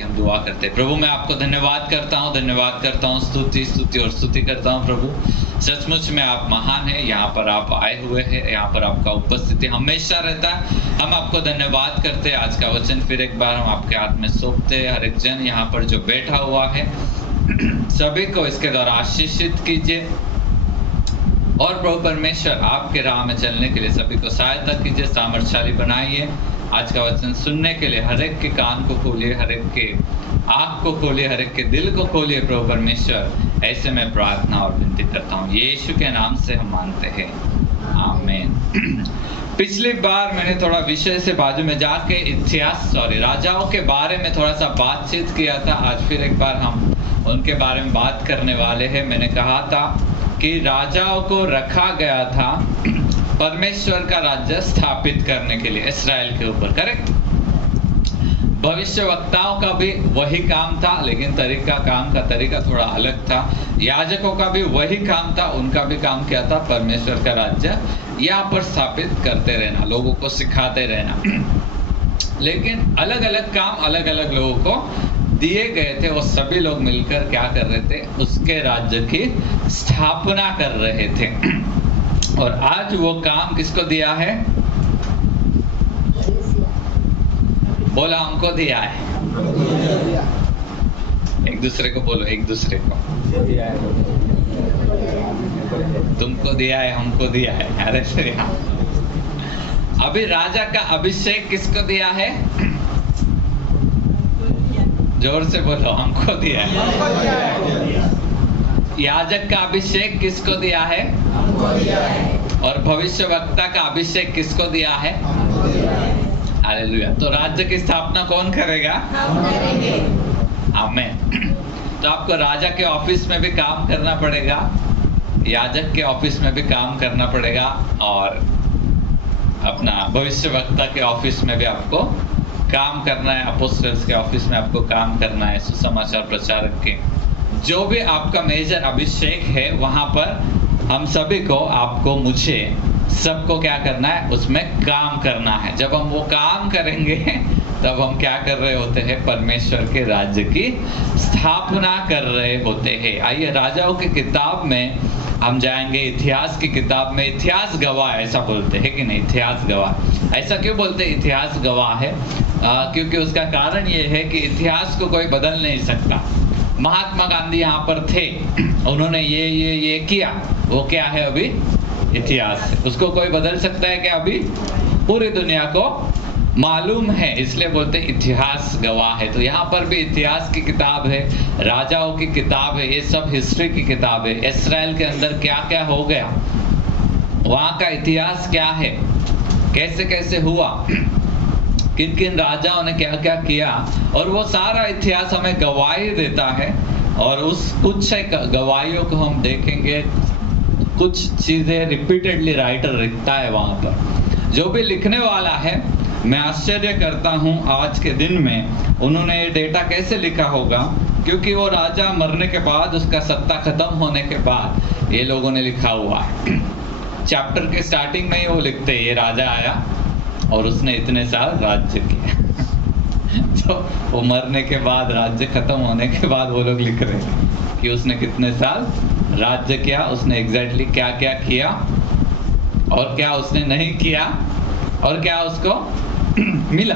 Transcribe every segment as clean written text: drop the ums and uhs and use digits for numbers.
हम दुआ करते हैं। प्रभु मैं आपको धन्यवाद करता हूँ, स्तुति और स्तुति करता हूँ प्रभु। सचमुच में आप महान हैं, यहाँ पर आप आए हुए हैं, यहाँ पर आपका उपस्थिति हमेशा रहता है। हम आपको धन्यवाद करते हैं। आज का वचन फिर एक बार हम आपके हाथ में सौंपते हैं। हर एक जन यहाँ पर जो बैठा हुआ है सभी को इसके द्वारा आशीषित कीजिए और प्रभु परमेश्वर आपके राह में चलने के लिए सभी को सहायता कीजिए, सामर्थ्यशाली बनाइए। आज का वचन सुनने के लिए हर एक के कान को खोलिए, हर एक के आँख को खोलिए, हर एक के दिल को खोलिए प्रभु परमेश्वर। ऐसे मैं प्रार्थना और विनती करता हूँ यीशु के नाम से हम मांगते हैं, आमीन। पिछली बार मैंने थोड़ा विषय से बाजू में जाके राजाओं के बारे में थोड़ा सा बातचीत किया था। आज फिर एक बार हम उनके बारे में बात करने वाले हैं। मैंने कहा था कि राजाओं को रखा गया था परमेश्वर का राज्य स्थापित करने के लिए इस्राएल के ऊपर, करेक्ट। भविष्यवक्ताओं का भी वही काम था, लेकिन काम का तरीका थोड़ा अलग था। याजकों का भी वही काम था, उनका भी काम क्या था? परमेश्वर का राज्य यहाँ पर स्थापित करते रहना, लोगों को सिखाते रहना। लेकिन अलग अलग काम अलग अलग लोगों को दिए गए थे। वो सभी लोग मिलकर क्या कर रहे थे? उसके राज्य की स्थापना कर रहे थे। और आज वो काम किसको दिया है? बोला हमको दिया है। एक दूसरे को बोलो, एक दूसरे को। तुमको दिया है, हमको दिया है। अरे फिर अभी राजा का अभिषेक किसको दिया है? जोर से बोलो, हमको दिया है। याजक का अभिषेक किसको दिया है? और भविष्यवक्ता का अभिषेक किसको दिया है? हालेलुया। तो राज्य की स्थापना कौन करेगा? आमीन। तो आपको राजा के ऑफिस में भी काम करना पड़ेगा, याजक के ऑफिस में भी काम करना पड़ेगा, और अपना भविष्यवक्ता के ऑफिस में भी आपको काम करना है, अपोस्टल्स के ऑफिस में आपको काम करना है, सुसमाचार प्रचारक के जो भी आपका मेजर अभिषेक है वहां पर हम सभी को, आपको, मुझे, सबको क्या करना है? उसमें काम करना है। जब हम वो काम करेंगे तब हम क्या कर रहे होते हैं? परमेश्वर के राज्य की स्थापना कर रहे होते हैं। आइए राजाओं की किताब में हम जाएंगे। इतिहास की किताब में इतिहास गवाह ऐसा बोलते हैं कि नहीं? इतिहास गवाह ऐसा क्यों बोलते हैं? इतिहास गवाह है क्योंकि उसका कारण ये है कि इतिहास को कोई बदल नहीं सकता। महात्मा गांधी यहाँ पर थे, उन्होंने ये किया, वो क्या है? अभी इतिहास है। उसको कोई बदल सकता है क्या? अभी पूरी दुनिया को मालूम है, इसलिए बोलते इतिहास गवाह है। तो यहाँ पर भी इतिहास की किताब है, राजाओं की किताब है, ये सब हिस्ट्री की किताब है। इस्राएल के अंदर क्या क्या हो गया, वहाँ का इतिहास क्या है, कैसे कैसे हुआ, किन किन राजाओं ने क्या क्या किया, और वो सारा इतिहास हमें गवाही देता है। और उस कुछ गवाहियों को हम देखेंगे, कुछ चीजें रिपीटेडली राइटर लिखता है वहां पर। जो भी लिखने वाला है, मैं आश्चर्य करता हूं आज के दिन में उन्होंने ये डेटा कैसे लिखा होगा, क्योंकि वो राजा मरने के बाद, उसका सत्ता खत्म होने के बाद ये लोगों ने लिखा हुआ है। चैप्टर के स्टार्टिंग में ही वो लिखते हैं, ये राजा आया और उसने इतने साल राज्य किया। तो वो मरने के बाद, राज्य खत्म होने के बाद वो लोग लिख रहे हैं कि उसने कितने साल राज्य किया, उसने एग्जैक्टली क्या क्या किया और क्या उसने नहीं किया और क्या उसको मिला।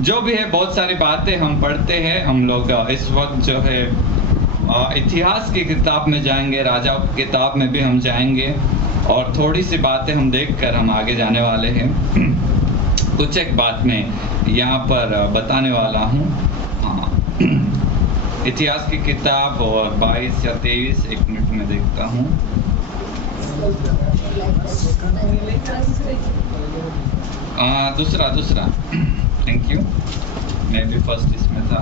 जो भी है, बहुत सारी बातें हम पढ़ते हैं। हम लोग इस वक्त जो है इतिहास की किताब में जाएंगे, राजाओं की किताब में भी हम जाएंगे, और थोड़ी सी बातें हम देखकर हम आगे जाने वाले हैं। कुछ एक बात मैं यहाँ पर बताने वाला हूँ। इतिहास की किताब और 22 या 23, एक मिनट में देखता हूँ। दूसरा थैंक यू, मैं भी फर्स्ट इसमें था।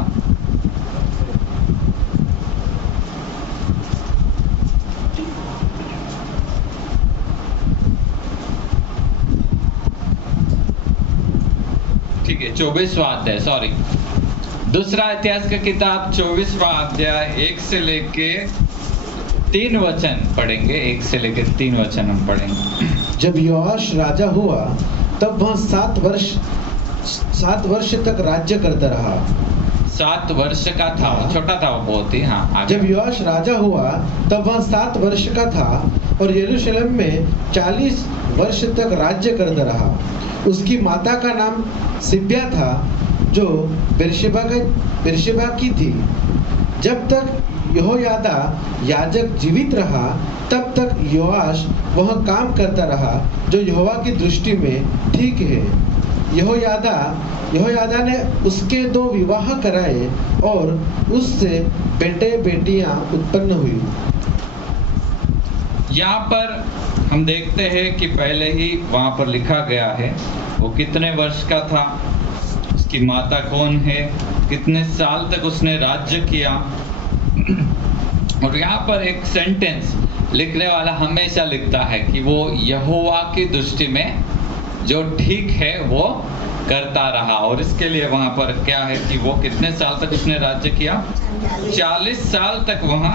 ठीक है, 24वां अध्याय, सॉरी, दूसरा इतिहास की किताब 24वां अध्याय 1 से लेके 3 वचन पढ़ेंगे। 1 से लेके 3 वचन हम पढ़ेंगे। जब योआश राजा हुआ तब वह 7 वर्ष तक राज्य करता रहा। 7 वर्ष का था, हाँ। छोटा था वो बहुत ही। हाँ, आगे। जब योआश राजा हुआ तब वह 7 वर्ष का था और यरूशलेम में 40 वर्ष तक राज्य करता रहा। उसकी माता का नाम सिब्या था, जो बेर्शेबा की थी। जब तक यहोयादा याजक जीवित रहा तब तक योआश वह काम करता रहा जो यहोवा की दृष्टि में ठीक है। यहोयादा ने उसके 2 विवाह कराए और उससे बेटे बेटियां उत्पन्न हुई। यहाँ पर हम देखते हैं कि पहले ही वहाँ पर लिखा गया है वो कितने वर्ष का था, उसकी माता कौन है, कितने साल तक उसने राज्य किया। और यहाँ पर एक सेंटेंस लिखने वाला हमेशा लिखता है कि वो यहोवा की दृष्टि में जो ठीक है वो करता रहा। और इसके लिए वहाँ पर क्या है कि वो कितने साल तक उसने राज्य किया, 40 साल तक वहाँ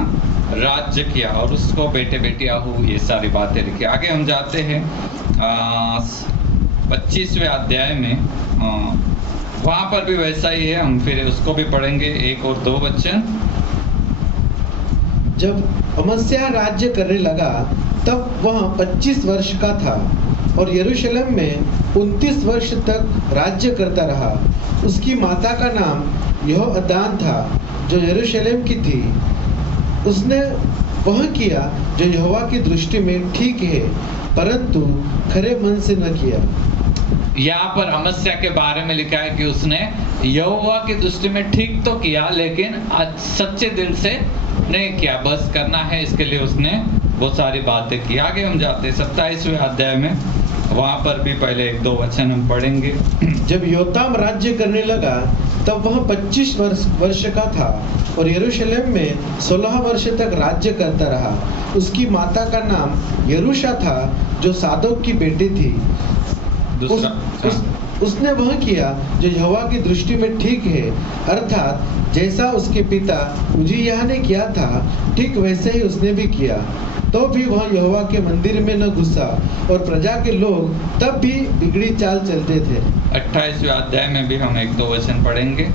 राज्य किया और उसको बेटे बेटियां हुई, ये सारी बातें लिखी। आगे हम जाते हैं 25वें अध्याय में। वहाँ पर भी वैसा ही है, हम फिर उसको भी पढ़ेंगे 1 और 2 वचन। जब अमस्याह राज्य करने लगा तब वह 25 वर्ष का था और यरूशलेम में 29 वर्ष तक राज्य करता रहा। उसकी माता का नाम यहोअदान था, जो यरूशलेम की थी। उसने वह किया जो यहोवा की दृष्टि में ठीक है, परंतु खरे मन से न किया। यहाँ पर अमस्याह के बारे में लिखा है कि उसने यहोवा की दृष्टि में ठीक तो किया, लेकिन सच्चे दिल से नहीं किया। बस करना है इसके लिए उसने बहुत सारी बातें की। आगे हम जाते हैं 27वें अध्याय में। वहाँ पर भी पहले 1-2 वचन हम पढ़ेंगे। जब योताम राज्य करने लगा तब वह 25 वर्ष का था और यरूशलेम में 16 वर्ष तक राज्य करता रहा। उसकी माता का नाम यरूशा था, जो सादोक की बेटी थी। उसने वह किया जो यहोवा की दृष्टि में ठीक है, अर्थात जैसा उसके पिता उज्जियाह ने किया था ठीक वैसे ही उसने भी किया। तो भी वह यहोवा के मंदिर में न घुसा और प्रजा के लोग तब भी बिगड़ी चाल चलते थे। 28वें अध्याय में भी हम 1-2 वचन पढ़ेंगे।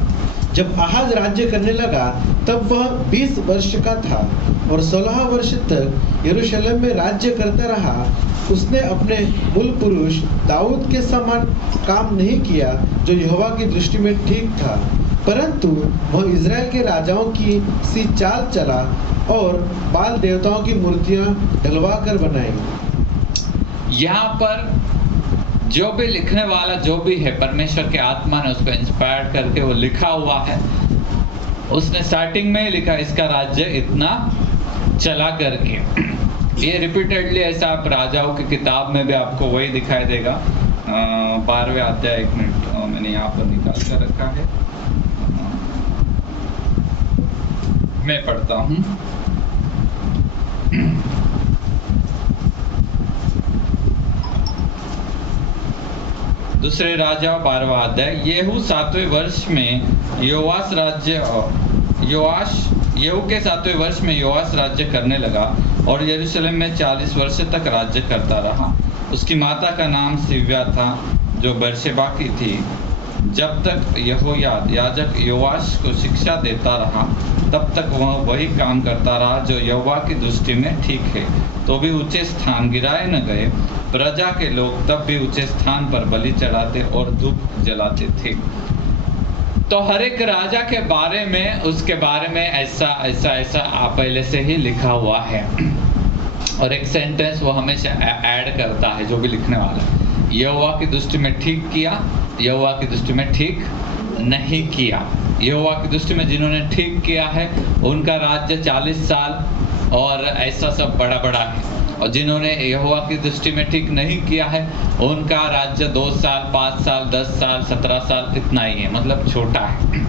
जब आहाज राज्य करने लगा तब वह 20 वर्ष का था और 16 वर्ष तक यरूशलेम में राज्य करता रहा। उसने अपने मूल पुरुष दाऊद के समान काम नहीं किया जो यहोवा की दृष्टि में ठीक था, परंतु वह इज़राइल के राजाओं की सी चाल चला और बाल देवताओं की मूर्तियां ढलवा कर बनाई। यहाँ पर जो भी लिखने वाला जो भी है, परमेश्वर के आत्मा ने उसको इंस्पायर करके वो लिखा हुआ है। उसने स्टार्टिंग में ही लिखा इसका राज्य इतना चला करके। ये रिपीटेडली ऐसा आप राजाओं की किताब में भी आपको वही दिखाई देगा। 12वें अध्याय, 1 मिनट मैंने यहाँ पर निकाल कर रखा है, मैं पढ़ता हूँ। दूसरे राजा 12वां अध्याय। येहू 7वें वर्ष में येहू के 7वें वर्ष में योआश राज्य करने लगा और यरूशलेम में 40 वर्ष तक राज्य करता रहा। उसकी माता का नाम सिब्या था, जो बेर्शेबा की थी। जब तक यहोयाद याजक योआश को शिक्षा देता रहा तब तक वह वही काम करता रहा जो यहोवा की दृष्टि में ठीक है। तो भी ऊंचे स्थान गिराए न गए। प्रजा के लोग तब भी ऊंचे स्थान पर बलि चढ़ाते और धूप जलाते थे। तो हर एक राजा के बारे में, उसके बारे में ऐसा पहले से ही लिखा हुआ है। और एक सेंटेंस वो हमेशा ऐड करता है जो भी लिखने वाला, यहोवा की दृष्टि में ठीक किया, यहोवा की दृष्टि में ठीक नहीं किया। यहोवा की दृष्टि में जिन्होंने ठीक किया है उनका राज्य 40 साल और ऐसा सब बड़ा बड़ा है, और जिन्होंने यहोवा की दृष्टि में ठीक नहीं किया है उनका राज्य 2 साल, 5 साल, 10 साल, 17 साल इतना ही है, मतलब छोटा है।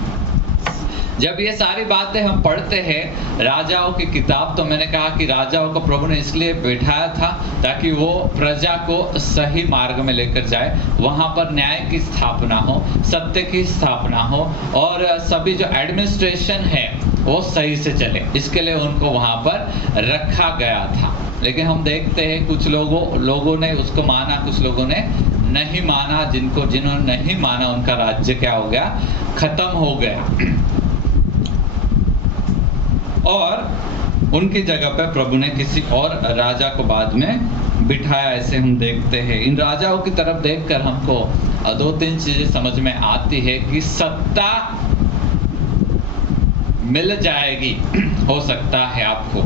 जब ये सारी बातें हम पढ़ते हैं राजाओं की किताब, तो मैंने कहा कि राजाओं को प्रभु ने इसलिए बैठाया था ताकि वो प्रजा को सही मार्ग में लेकर जाए, वहां पर न्याय की स्थापना हो, सत्य की स्थापना हो और सभी जो एडमिनिस्ट्रेशन है वो सही से चले। इसके लिए उनको वहां पर रखा गया था। लेकिन हम देखते हैं कुछ लोगों ने उसको माना, कुछ लोगों ने नहीं माना। जिन्होंने नहीं माना उनका राज्य क्या हो गया, खत्म हो गया। और उनकी जगह पे प्रभु ने किसी और राजा को बाद में बिठाया, ऐसे हम देखते हैं। इन राजाओं की तरफ देखकर हमको 2-3 चीजें समझ में आती है कि सत्ता मिल जाएगी, हो सकता है आपको,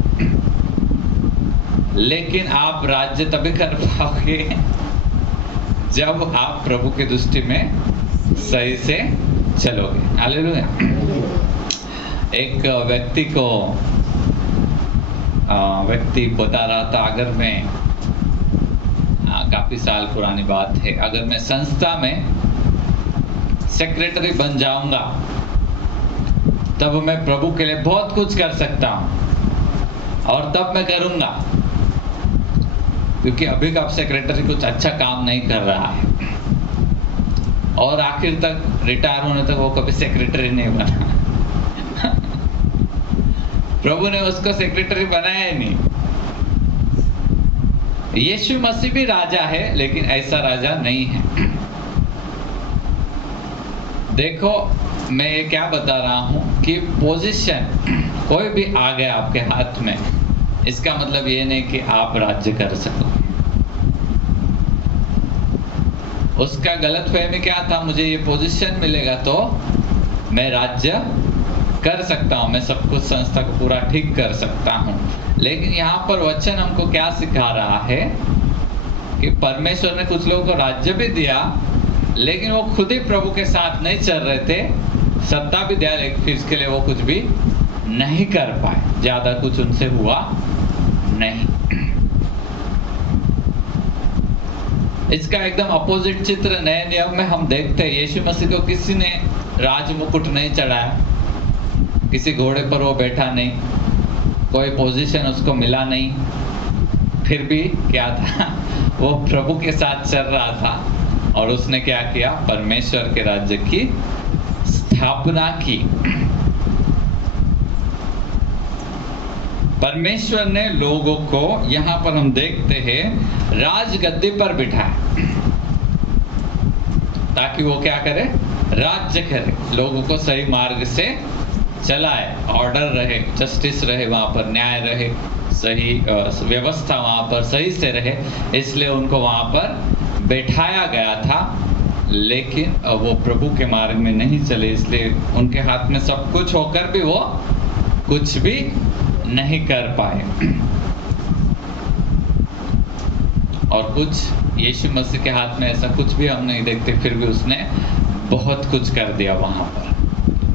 लेकिन आप राज्य तभी कर पाओगे जब आप प्रभु की दृष्टि में सही से चलोगे। हालेलुया। एक व्यक्ति बता रहा था, अगर मैं काफी साल पुरानी बात है, अगर मैं संस्था में सेक्रेटरी बन जाऊंगा तब मैं प्रभु के लिए बहुत कुछ कर सकता हूं, और तब मैं करूंगा, क्योंकि अभी का सेक्रेटरी कुछ अच्छा काम नहीं कर रहा है और आखिर तक रिटायर होने तक वो कभी सेक्रेटरी नहीं बना। प्रभु ने उसको सेक्रेटरी बनाया ही नहीं। यीशु मसीह भी राजा है, लेकिन ऐसा राजा नहीं है। देखो, मैं ये क्या बता रहा हूं कि पोजीशन कोई भी आ गया आपके हाथ में, इसका मतलब ये नहीं कि आप राज्य कर सकोगे। उसका गलतफहमी क्या था, मुझे ये पोजीशन मिलेगा तो मैं राज्य कर सकता हूं, मैं सब कुछ संस्था को पूरा ठीक कर सकता हूं। लेकिन यहाँ पर वचन हमको क्या सिखा रहा है कि परमेश्वर ने कुछ लोगों को राज्य भी दिया, लेकिन वो खुद ही प्रभु के साथ नहीं चल रहे थे। सत्ता भी दिया, लेकिन फिर इसके लिए वो कुछ भी नहीं कर पाए, ज्यादा कुछ उनसे हुआ नहीं। इसका एकदम अपोजिट चित्र नए नियम में हम देखते हैं। यीशु मसीह को किसी ने राज मुकुट नहीं चढ़ाया, किसी घोड़े पर वो बैठा नहीं, कोई पोजीशन उसको मिला नहीं, फिर भी क्या था, वो प्रभु के साथ चल रहा था और उसने क्या किया, परमेश्वर के राज्य की स्थापना की। परमेश्वर ने लोगों को, यहां पर हम देखते हैं, राजगद्दी पर बिठाया ताकि वो क्या करे, राज्य करे, लोगों को सही मार्ग से चलाए, ऑर्डर रहे, जस्टिस रहे, वहां पर न्याय रहे, सही व्यवस्था वहां पर सही से रहे, इसलिए उनको वहां पर बैठाया गया था। लेकिन वो प्रभु के मार्ग में नहीं चले, इसलिए उनके हाथ में सब कुछ होकर भी वो कुछ भी नहीं कर पाए। और कुछ यीशु मसीह के हाथ में ऐसा कुछ भी हम नहीं देखते, फिर भी उसने बहुत कुछ कर दिया वहां पर।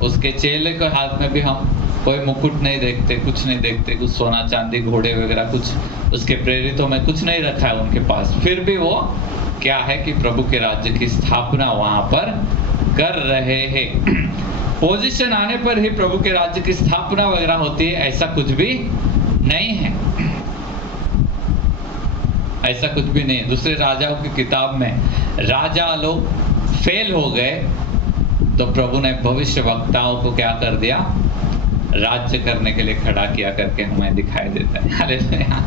उसके चेले के हाथ में भी हम कोई मुकुट नहीं देखते, कुछ नहीं देखते, कुछ सोना चांदी घोड़े वगैरह कुछ उसके प्रेरितों में कुछ नहीं रखा है उनके पास, फिर भी वो क्या है कि प्रभु के राज्य की स्थापना वहां पर कर रहे हैं। पोजीशन आने पर ही प्रभु के राज्य की स्थापना वगैरह होती है, ऐसा कुछ भी नहीं है, ऐसा कुछ भी नहीं है। दूसरे राजाओं की किताब में राजा लोग फेल हो गए तो प्रभु ने भविष्य वक्ताओं को क्या कर दिया, राज्य करने के लिए खड़ा किया करके हमें दिखाई देता है। हालेलुया।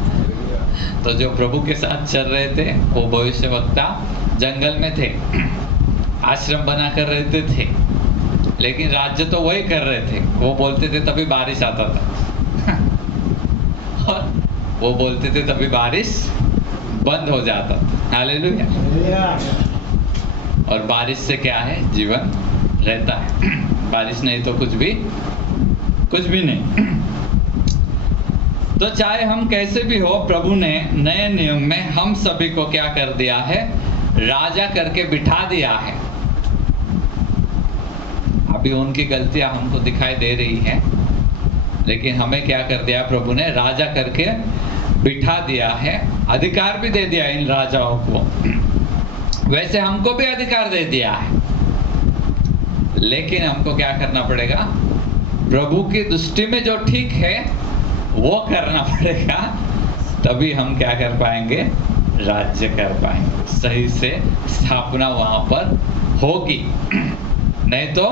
तो जो प्रभु के साथ चल रहे थे वो भविष्य वक्ता जंगल में थे, आश्रम बना कर रहते थे, लेकिन राज्य तो वही कर रहे थे। वो बोलते थे तभी बारिश आता था और वो बोलते थे तभी बारिश बंद हो जाता था। हालेलुया। और बारिश से क्या है, जीवन रहता है, बारिश नहीं तो कुछ भी नहीं। तो चाहे हम कैसे भी हो, प्रभु ने नए नियम में हम सभी को क्या कर दिया है, राजा करके बिठा दिया है। अभी उनकी गलतियां हमको दिखाई दे रही हैं, लेकिन हमें क्या कर दिया, प्रभु ने राजा करके बिठा दिया है। अधिकार भी दे दिया इन राजाओं को, वैसे हमको भी अधिकार दे दिया है, लेकिन हमको क्या करना पड़ेगा, प्रभु की दृष्टि में जो ठीक है वो करना पड़ेगा, तभी हम क्या कर पाएंगे, राज्य कर पाएंगे, सही से स्थापना वहां पर होगी। नहीं तो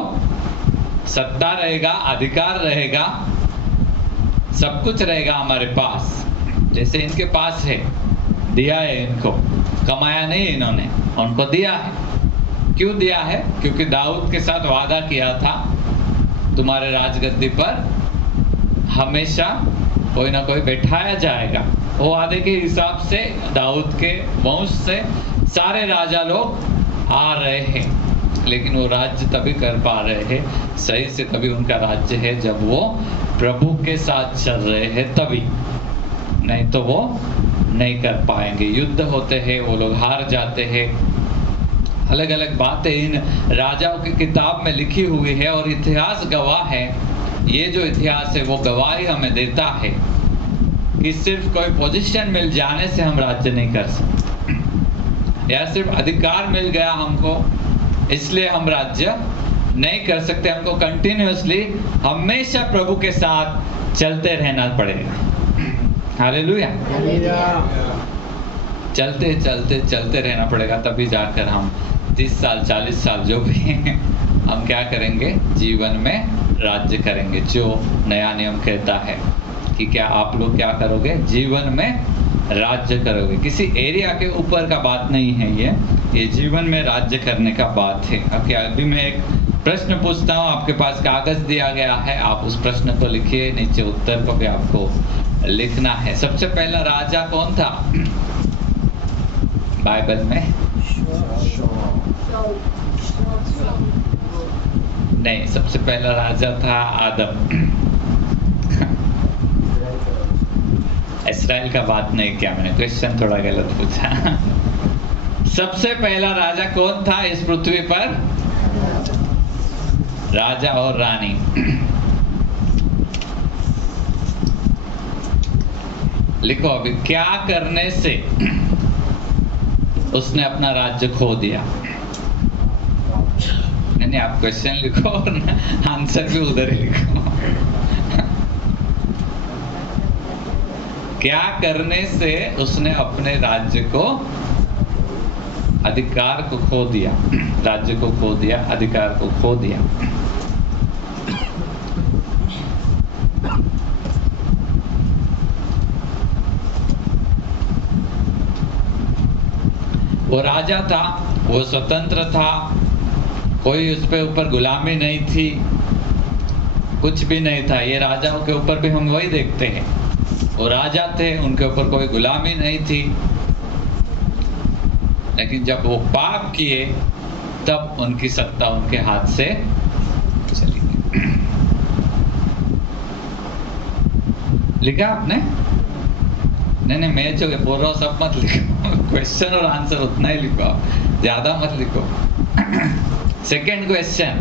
सत्ता रहेगा, अधिकार रहेगा, सब कुछ रहेगा हमारे पास, जैसे इनके पास है, दिया है इनको, कमाया नहीं इन्होंने, उनको दिया है। क्यों दिया है? क्योंकि दाऊद के साथ वादा किया था, तुम्हारे राजगद्दी पर हमेशा कोई ना कोई बैठाया जाएगा। वो वादे के हिसाब से दाऊद के वंश से सारे राजा लोग आ रहे हैं, लेकिन वो राज्य तभी कर पा रहे हैं सही से, तभी उनका राज्य है जब वो प्रभु के साथ चल रहे हैं तभी, नहीं तो वो नहीं कर पाएंगे। युद्ध होते हैं, वो लोग हार जाते हैं। अलग अलग बातें इन राजाओं की किताब में लिखी हुई है और इतिहास गवाह है। ये जो इतिहास है वो गवाही हमें देता है कि सिर्फ कोई पोजीशन मिल जाने से हम राज्य नहीं कर सकते, या सिर्फ अधिकार मिल गया हमको इसलिए हम राज्य नहीं कर सकते। हमको कंटिन्यूअसली हमेशा प्रभु के साथ चलते रहना पड़ेगा। हालेलुया। चलते चलते चलते रहना पड़ेगा, तभी जाकर हम 30 साल 40 साल जो भी हम क्या करेंगे, जीवन में राज्य करेंगे। जो नया नियम कहता है कि क्या आप लोग क्या करोगे, जीवन में राज्य करोगे। किसी एरिया के ऊपर का बात नहीं है, ये जीवन में राज्य करने का बात है। अब अभी मैं एक प्रश्न पूछता हूँ, आपके पास कागज दिया गया है, आप उस प्रश्न को लिखिए, नीचे उत्तर को भी आपको लिखना है। सबसे पहला राजा कौन था बाइबल में? नहीं, सबसे पहला राजा था आदम। इस्राएल का बात नहीं किया मैंने, क्वेश्चन थोड़ा गलत पूछा। सबसे पहला राजा कौन था इस पृथ्वी पर? राजा और रानी। लिखो अभी, क्या करने से उसने अपना राज्य खो दिया? नहीं, आप क्वेश्चन लिखो और आंसर भी उधर ही लिखो। क्या करने से उसने अपने राज्य को, अधिकार को खो दिया? राज्य को खो दिया, अधिकार को खो दिया। वो राजा था, वो स्वतंत्र था, कोई उस पे ऊपर गुलामी नहीं थी, कुछ भी नहीं था। ये राजाओं के ऊपर भी हम वही देखते हैं, वो राजा थे, उनके ऊपर कोई गुलामी नहीं थी, लेकिन जब वो पाप किए तब उनकी सत्ता उनके हाथ से चली गई। लिखा आपने? नहीं, मैं जो बोल रहा हूँ सब मत लिखो, क्वेश्चन और आंसर उतना ही लिखो, आप ज्यादा मत लिखो। सेकेंड क्वेश्चन,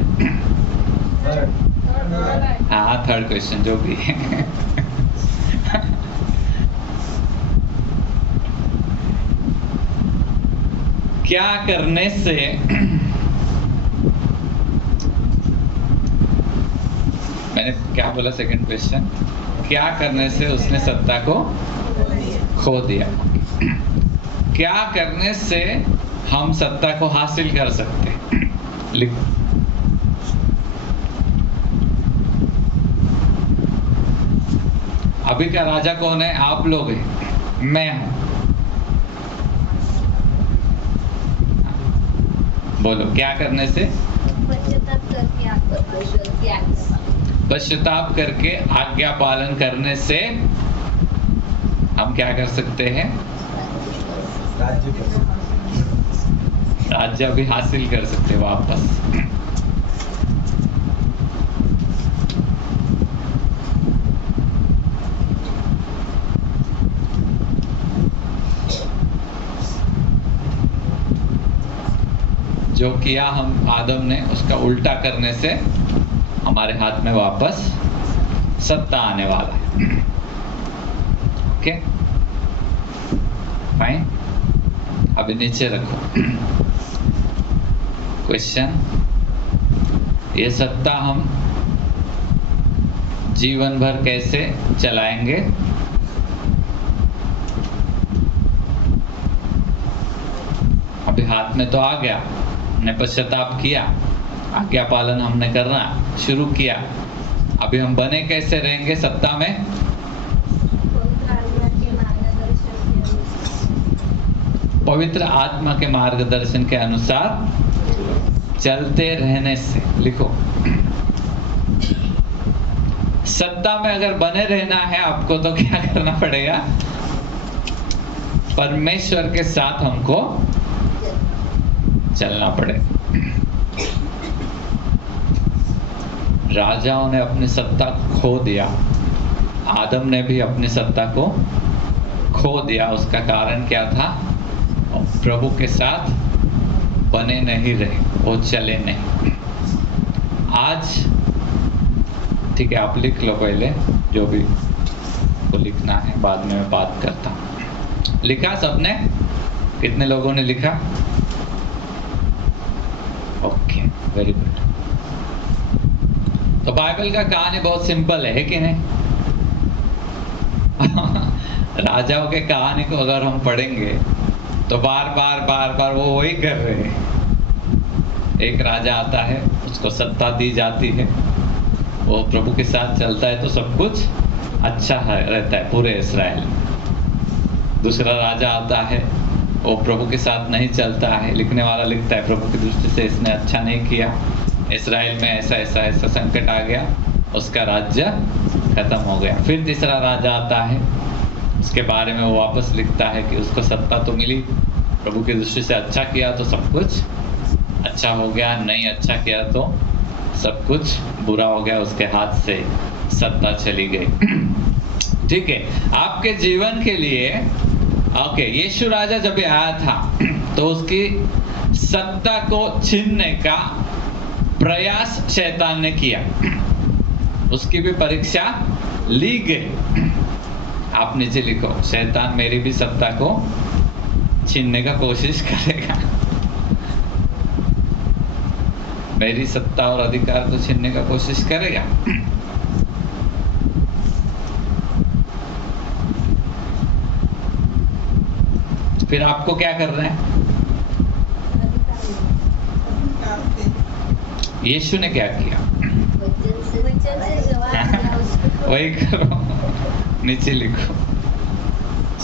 हाँ थर्ड क्वेश्चन जो भी है। क्या करने से मैंने क्या बोला? सेकंड क्वेश्चन, क्या करने से उसने सत्ता को खो दिया? क्या करने से हम सत्ता को हासिल कर सकते हैं? लिखो। अभी का राजा कौन है? आप लोग हैं, मैं हूं। बोलो, क्या करने से? पश्चाताप करके आज्ञा पालन करने से हम क्या कर सकते हैं? राज्य भी हासिल कर सकते हैं वापस। जो किया हम आदम ने, उसका उल्टा करने से हमारे हाथ में वापस सत्ता आने वाला है। Okay, fine. अभी नीचे रखो क्वेश्चन, ये सत्ता हम जीवन भर कैसे चलाएंगे? अभी हाथ में तो आ गया, हमने पश्चाताप किया, आज्ञा पालन हमने करना शुरू किया। अभी हम बने कैसे रहेंगे सत्ता में? पवित्र आत्मा के मार्गदर्शन के अनुसार चलते रहने से। लिखो, सत्ता में अगर बने रहना है आपको तो क्या करना पड़ेगा? परमेश्वर के साथ हमको चलना पड़ेगा। राजाओं ने अपनी सत्ता खो दिया, आदम ने भी अपनी सत्ता को खो दिया। उसका कारण क्या था? प्रभु के साथ बने नहीं रहे, वो चले नहीं। आज ठीक है, आप लिख लो पहले जो भी को लिखना है, बाद में मैं बात करता हूँ। लिखा सबने? कितने लोगों ने लिखा? Okay, very good. तो बाइबल का कहानी बहुत सिंपल है कि नहीं? राजाओं के कहानी को अगर हम पढ़ेंगे तो बार बार वो वही कर रहे हैं। एक राजा आता है, उसको सत्ता दी जाती है, वो प्रभु के साथ चलता है तो सब कुछ अच्छा रहता है पूरे इस्राएल में। दूसरा राजा आता है, वो प्रभु के साथ नहीं चलता है। लिखने वाला लिखता है प्रभु की दृष्टि से इसने अच्छा नहीं किया, इस्राएल में ऐसा संकट आ गया, उसका राज्य खत्म हो गया। फिर तीसरा राजा आता है, उसके बारे में वो वापस लिखता है कि उसको सत्ता तो मिली, प्रभु की दृष्टि से अच्छा किया तो सब कुछ अच्छा हो गया, नहीं अच्छा किया तो सब कुछ बुरा हो गया, उसके हाथ से सत्ता चली गई। ठीक है, आपके जीवन के लिए ओके, यीशु राजा जब आया था तो उसकी सत्ता को छीनने का प्रयास शैतान ने किया, उसकी भी परीक्षा ली गई। आप नीचे लिखो, शैतान मेरी भी सत्ता को छीनने का कोशिश करेगा, मेरी सत्ता और अधिकार को छीनने का कोशिश करेगा। फिर आपको क्या करना है? यीशु ने क्या किया? वही करो, नीचे लिखो।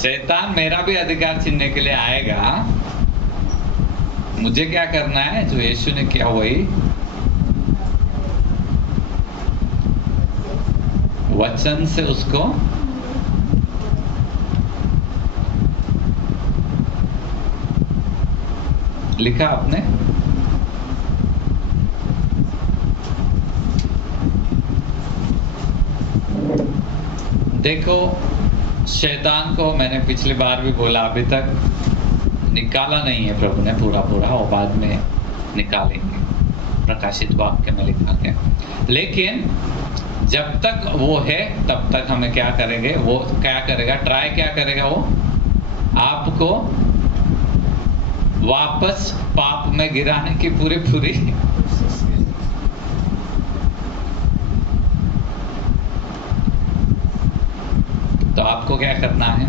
शैतान मेरा भी अधिकार छीनने के लिए आएगा, मुझे क्या करना है? जो यीशु ने किया वही, वचन से उसको लिखा आपने? देखो, शैतान को मैंने पिछली बार भी बोला, अभी तक निकाला नहीं है प्रभु ने पूरा, वो बाद में निकालेंगे, प्रकाशित वाक्य में लिखा गया। लेकिन जब तक वो है तब तक हमें क्या करेंगे? वो क्या करेगा? ट्राई क्या करेगा? वो आपको वापस पाप में गिराने की पूरी तो आपको क्या करना है?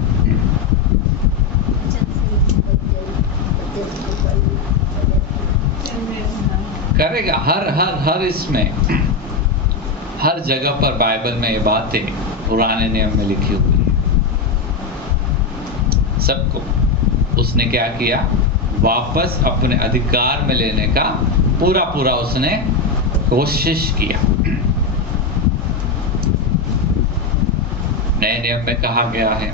करेगा। हर इसमें हर जगह पर बाइबल में ये बातें पुराने नियम में लिखी हुई है। सबको उसने क्या किया? वापस अपने अधिकार में लेने का पूरा उसने कोशिश किया। नए नियम में कहा गया है,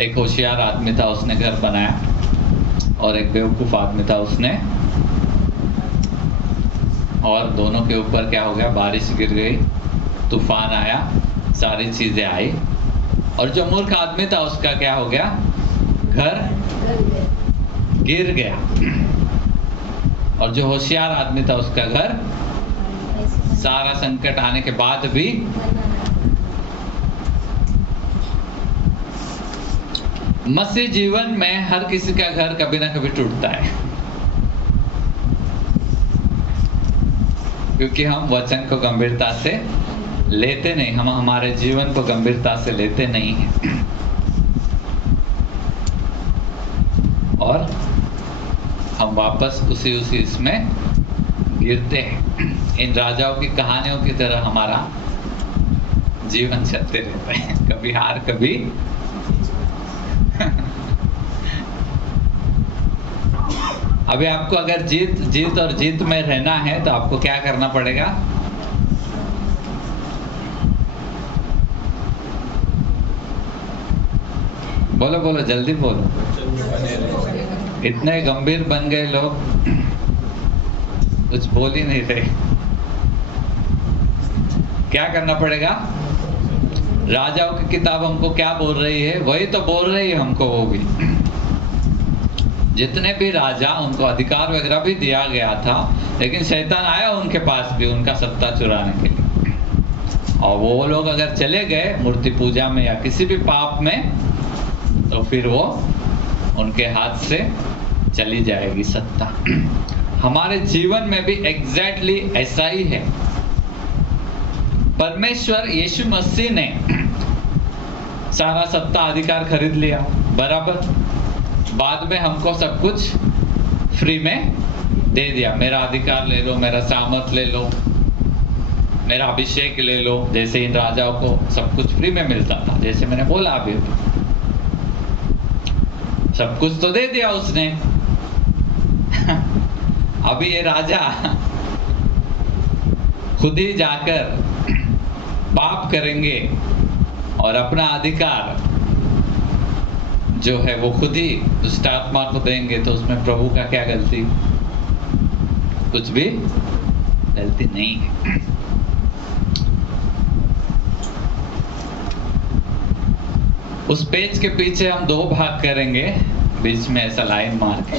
एक होशियार आदमी था, उसने घर बनाया, और एक बेवकूफ आदमी था, उसने, और दोनों के ऊपर क्या हो गया? बारिश गिर गई, तूफान आया, सारी चीजें आई, और जो मूर्ख आदमी था उसका क्या हो गया? घर गिर गया। और जो होशियार आदमी था उसका घर सारा संकट आने के बाद भी मसीह जीवन में हर किसी का घर कभी ना कभी टूटता है, क्योंकि हम वचन को गंभीरता से लेते नहीं, हम हमारे जीवन को गंभीरता से लेते नहीं हैं, और हम वापस उसी इसमें गिरते हैं। इन राजाओं की कहानियों की तरह हमारा जीवन चलते रहता है, कभी हार कभी अभी आपको अगर जीत में रहना है तो आपको क्या करना पड़ेगा? बोलो बोलो, जल्दी बोलो। इतने गंभीर बन गए लोग, कुछ बोल ही नहीं रहे। क्या करना पड़ेगा? राजाओं की किताब हमको क्या बोल रही है? वही तो बोल रही है हमको। वो भी जितने भी राजा, उनको अधिकार वगैरह भी दिया गया था, लेकिन शैतान आया उनके पास भी उनका सत्ता चुराने के लिए। और वो लोग अगर चले गए मूर्ति पूजा में या किसी भी पाप में, तो फिर वो उनके हाथ से चली जाएगी सत्ता। हमारे जीवन में भी एग्जैक्टली ऐसा ही है। परमेश्वर यीशु मसीह ने सारा सत्ता अधिकार खरीद लिया, बराबर। बाद में हमको सब कुछ फ्री में दे दिया। मेरा अधिकार ले लो, मेरा सामर्थ ले लो, मेरा अभिषेक ले लो। जैसे इन राजाओं को सब कुछ फ्री में मिलता था, जैसे मैंने बोला अभी सब कुछ तो दे दिया उसने। अभी ये राजा खुद ही जाकर पाप करेंगे और अपना अधिकार जो है वो खुद ही दुष्ट आत्मा को देंगे, तो उसमें प्रभु का क्या गलती? कुछ भी गलती नहीं है। उस पेज के पीछे हम 2 भाग करेंगे, बीच में ऐसा लाइन मार के।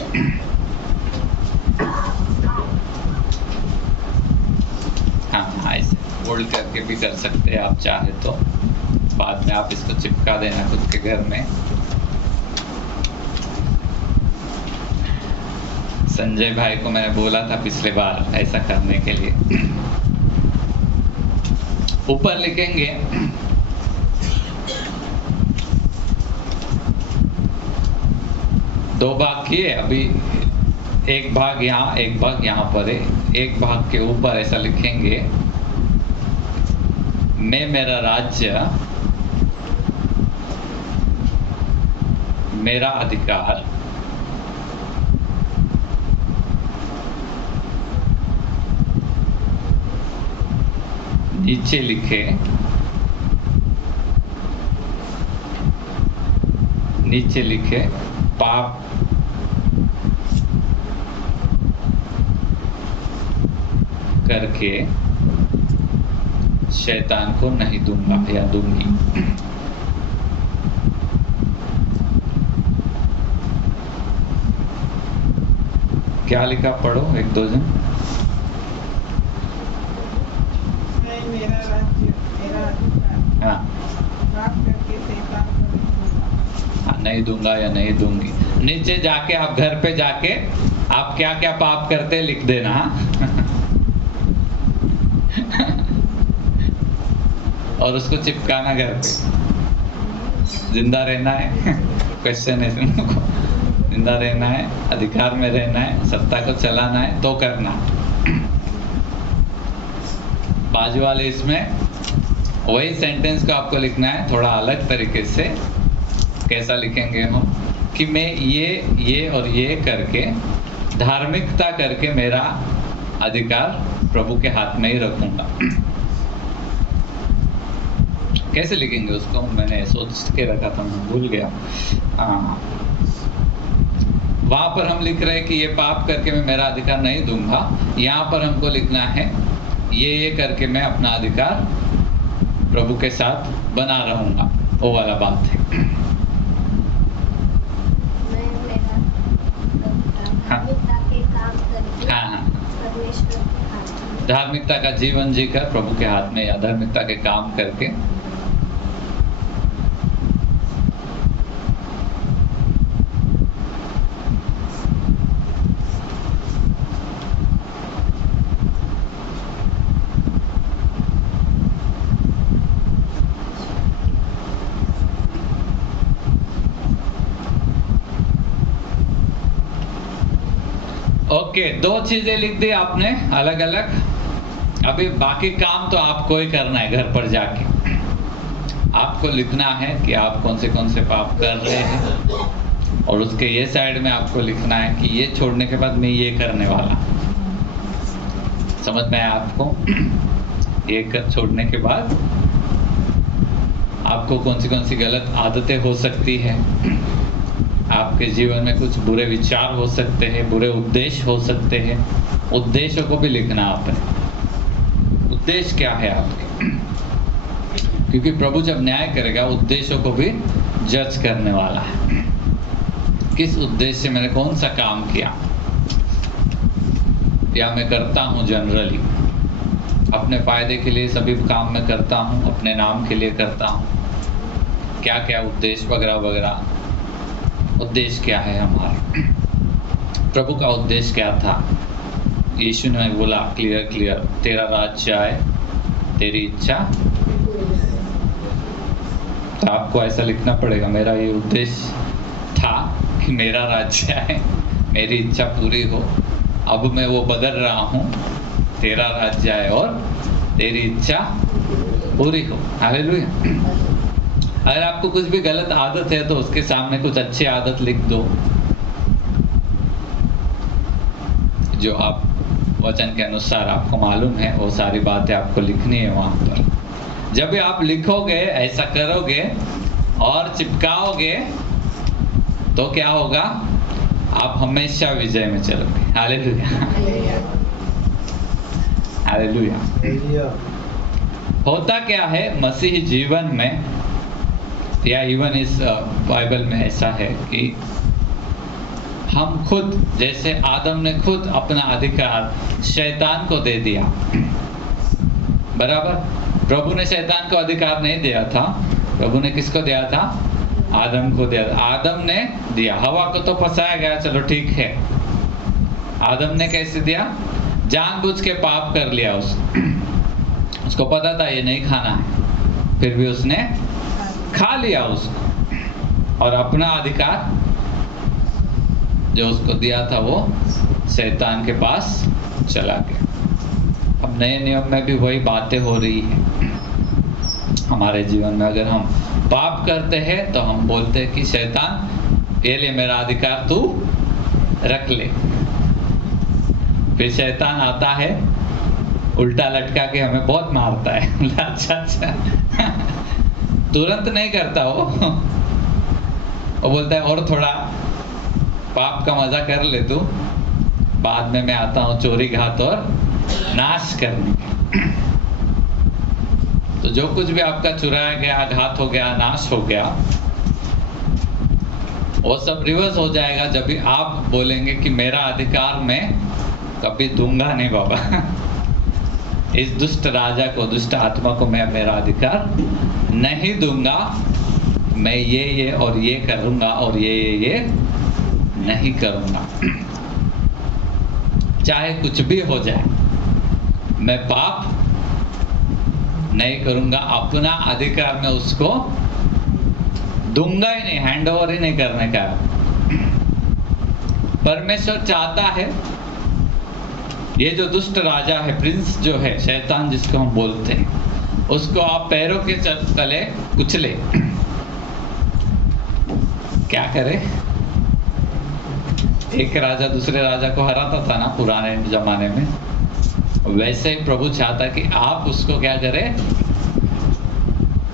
हाँ, ऐसे फोल्ड करके भी कर सकते हैं आप चाहे तो। बाद में आप इसको चिपका देना खुद के घर में। संजय भाई को मैंने बोला था पिछले बार ऐसा करने के लिए। ऊपर लिखेंगे दो भाग किए, अभी एक भाग यहाँ, एक भाग यहाँ पर है। एक भाग के ऊपर ऐसा लिखेंगे, मैं मेरा राज्य, मेरा अधिकार नीचे लिखे, नीचे लिखे पाप करके शैतान को नहीं दूंगा या दूंगी। क्या लिखा? पढ़ो 1-2 जन। मेरा राज्य, मेरा अधिकार हाँ, पाप करके शैतान को नहीं दूंगा। नहीं दूंगा या नहीं दूंगी। नीचे जाके आप घर पे जाके आप क्या क्या पाप करते हैं लिख देना। और उसको चिपकाना घर पे। जिंदा रहना है, क्वेश्चन है तुमको। जिंदा रहना है, अधिकार में रहना है, सत्ता को चलाना है तो करना। बाजू वाले इसमें वही सेंटेंस को आपको लिखना है थोड़ा अलग तरीके से। कैसा लिखेंगे हम कि मैं ये और ये करके धार्मिकता करके मेरा अधिकार प्रभु के हाथ में ही रखूंगा। कैसे लिखेंगे उसको? मैंने सोच के रखा था, मैं भूल गया। वहां पर हम लिख रहे हैं कि ये पाप करके मैं मेरा अधिकार नहीं दूंगा। यहाँ पर हमको लिखना है ये करके मैं अपना अधिकार प्रभु के साथ बना रहूंगा। वो वाला बात है। हाँ, धार्मिकता का जीवन जीकर प्रभु के हाथ में, या धार्मिकता के काम करके ओके। 2 चीजें लिख दी आपने अलग अलग। अभी बाकी काम तो आपको ही करना है। घर पर जाके आपको लिखना है कि आप कौन से पाप कर रहे हैं, और उसके ये साइड में आपको लिखना है कि ये छोड़ने के बाद मैं ये करने वाला। समझ में आया आपको? ये कर छोड़ने के बाद आपको कौन सी गलत आदतें हो सकती है, आपके जीवन में कुछ बुरे विचार हो सकते हैं, बुरे उद्देश्य हो सकते हैं। उद्देश्यों को भी लिखना आपने, उद्देश्य क्या है आपके, क्योंकि प्रभु जब न्याय करेगा उद्देश्यों को भी जज करने वाला है। किस उद्देश्य से मैंने कौन सा काम किया, या मैं करता हूँ जनरली अपने फायदे के लिए सभी काम मैं करता हूँ, अपने नाम के लिए करता हूँ, क्या क्या उद्देश्य वगैरह वगैरह। उद्देश्य क्या है हमारा, प्रभु का उद्देश्य क्या था। यीशु ने बोला क्लियर, तेरा राज्य आए, तेरी इच्छा। तो आपको ऐसा लिखना पड़ेगा, मेरा ये उद्देश्य था कि मेरा राज्य आए, मेरी इच्छा पूरी हो। अब मैं वो बदल रहा हूँ, तेरा राज्य आए और तेरी इच्छा पूरी हो। हालेलुया। अगर आपको कुछ भी गलत आदत है तो उसके सामने कुछ अच्छी आदत लिख दो, जो आप वचन के अनुसार आपको मालूम है, वो सारी बातें आपको लिखनी है वहां पर। जब भी आप लिखोगे, ऐसा करोगे और चिपकाओगे, तो क्या होगा, आप हमेशा विजय में चलोगे। Hallelujah, hallelujah. होता क्या है मसीह जीवन में, या इवन इस बाइबल में ऐसा है कि हम खुद, जैसे आदम ने खुद अपना अधिकार शैतान को दे दिया, बराबर। प्रभु ने शैतान को अधिकार नहीं दिया था, प्रभु ने किसको दिया था, आदम को दिया। आदम ने दिया, हवा को तो फंसाया गया, चलो ठीक है। आदम ने कैसे दिया, जानबूझ के पाप कर लिया। उसको पता था ये नहीं खाना है, फिर भी उसने खा लिया उसको, और अपना अधिकार जो उसको दिया था वो शैतान के पास चला गया। अब नए नियम में भी वही बातें हो रही है हमारे जीवन में। अगर हम पाप करते हैं तो हम बोलते हैं कि शैतान ये ले, मेरा अधिकार तू रख ले। फिर शैतान आता है, उल्टा लटका के हमें बहुत मारता है। अच्छा तुरंत नहीं करता वो बोलता है और थोड़ा पाप का मजा कर ले तू, बाद में मैं आता हूँ चोरी घात और नाश करने। तो जो कुछ भी आपका चुराया गया, घात हो गया, नाश हो गया, वो सब रिवर्स हो जाएगा जब भी आप बोलेंगे कि मेरा अधिकार मैं कभी दूंगा नहीं बाबा। इस दुष्ट राजा को, दुष्ट आत्मा को मैं मेरा अधिकार नहीं दूंगा, मैं ये और ये करूंगा और ये नहीं करूंगा। चाहे कुछ भी हो जाए, मैं पाप नहीं करूंगा, अपना अधिकार में उसको दूंगा ही नहीं, हैंड ओवर ही नहीं करने का। परमेश्वर चाहता है ये जो दुष्ट राजा है, प्रिंस जो है, शैतान जिसको हम बोलते हैं, उसको आप पैरों के तले कुचले। क्या करे, एक राजा दूसरे राजा को हराता था ना पुराने जमाने में, वैसे ही प्रभु चाहता कि आप उसको क्या करें,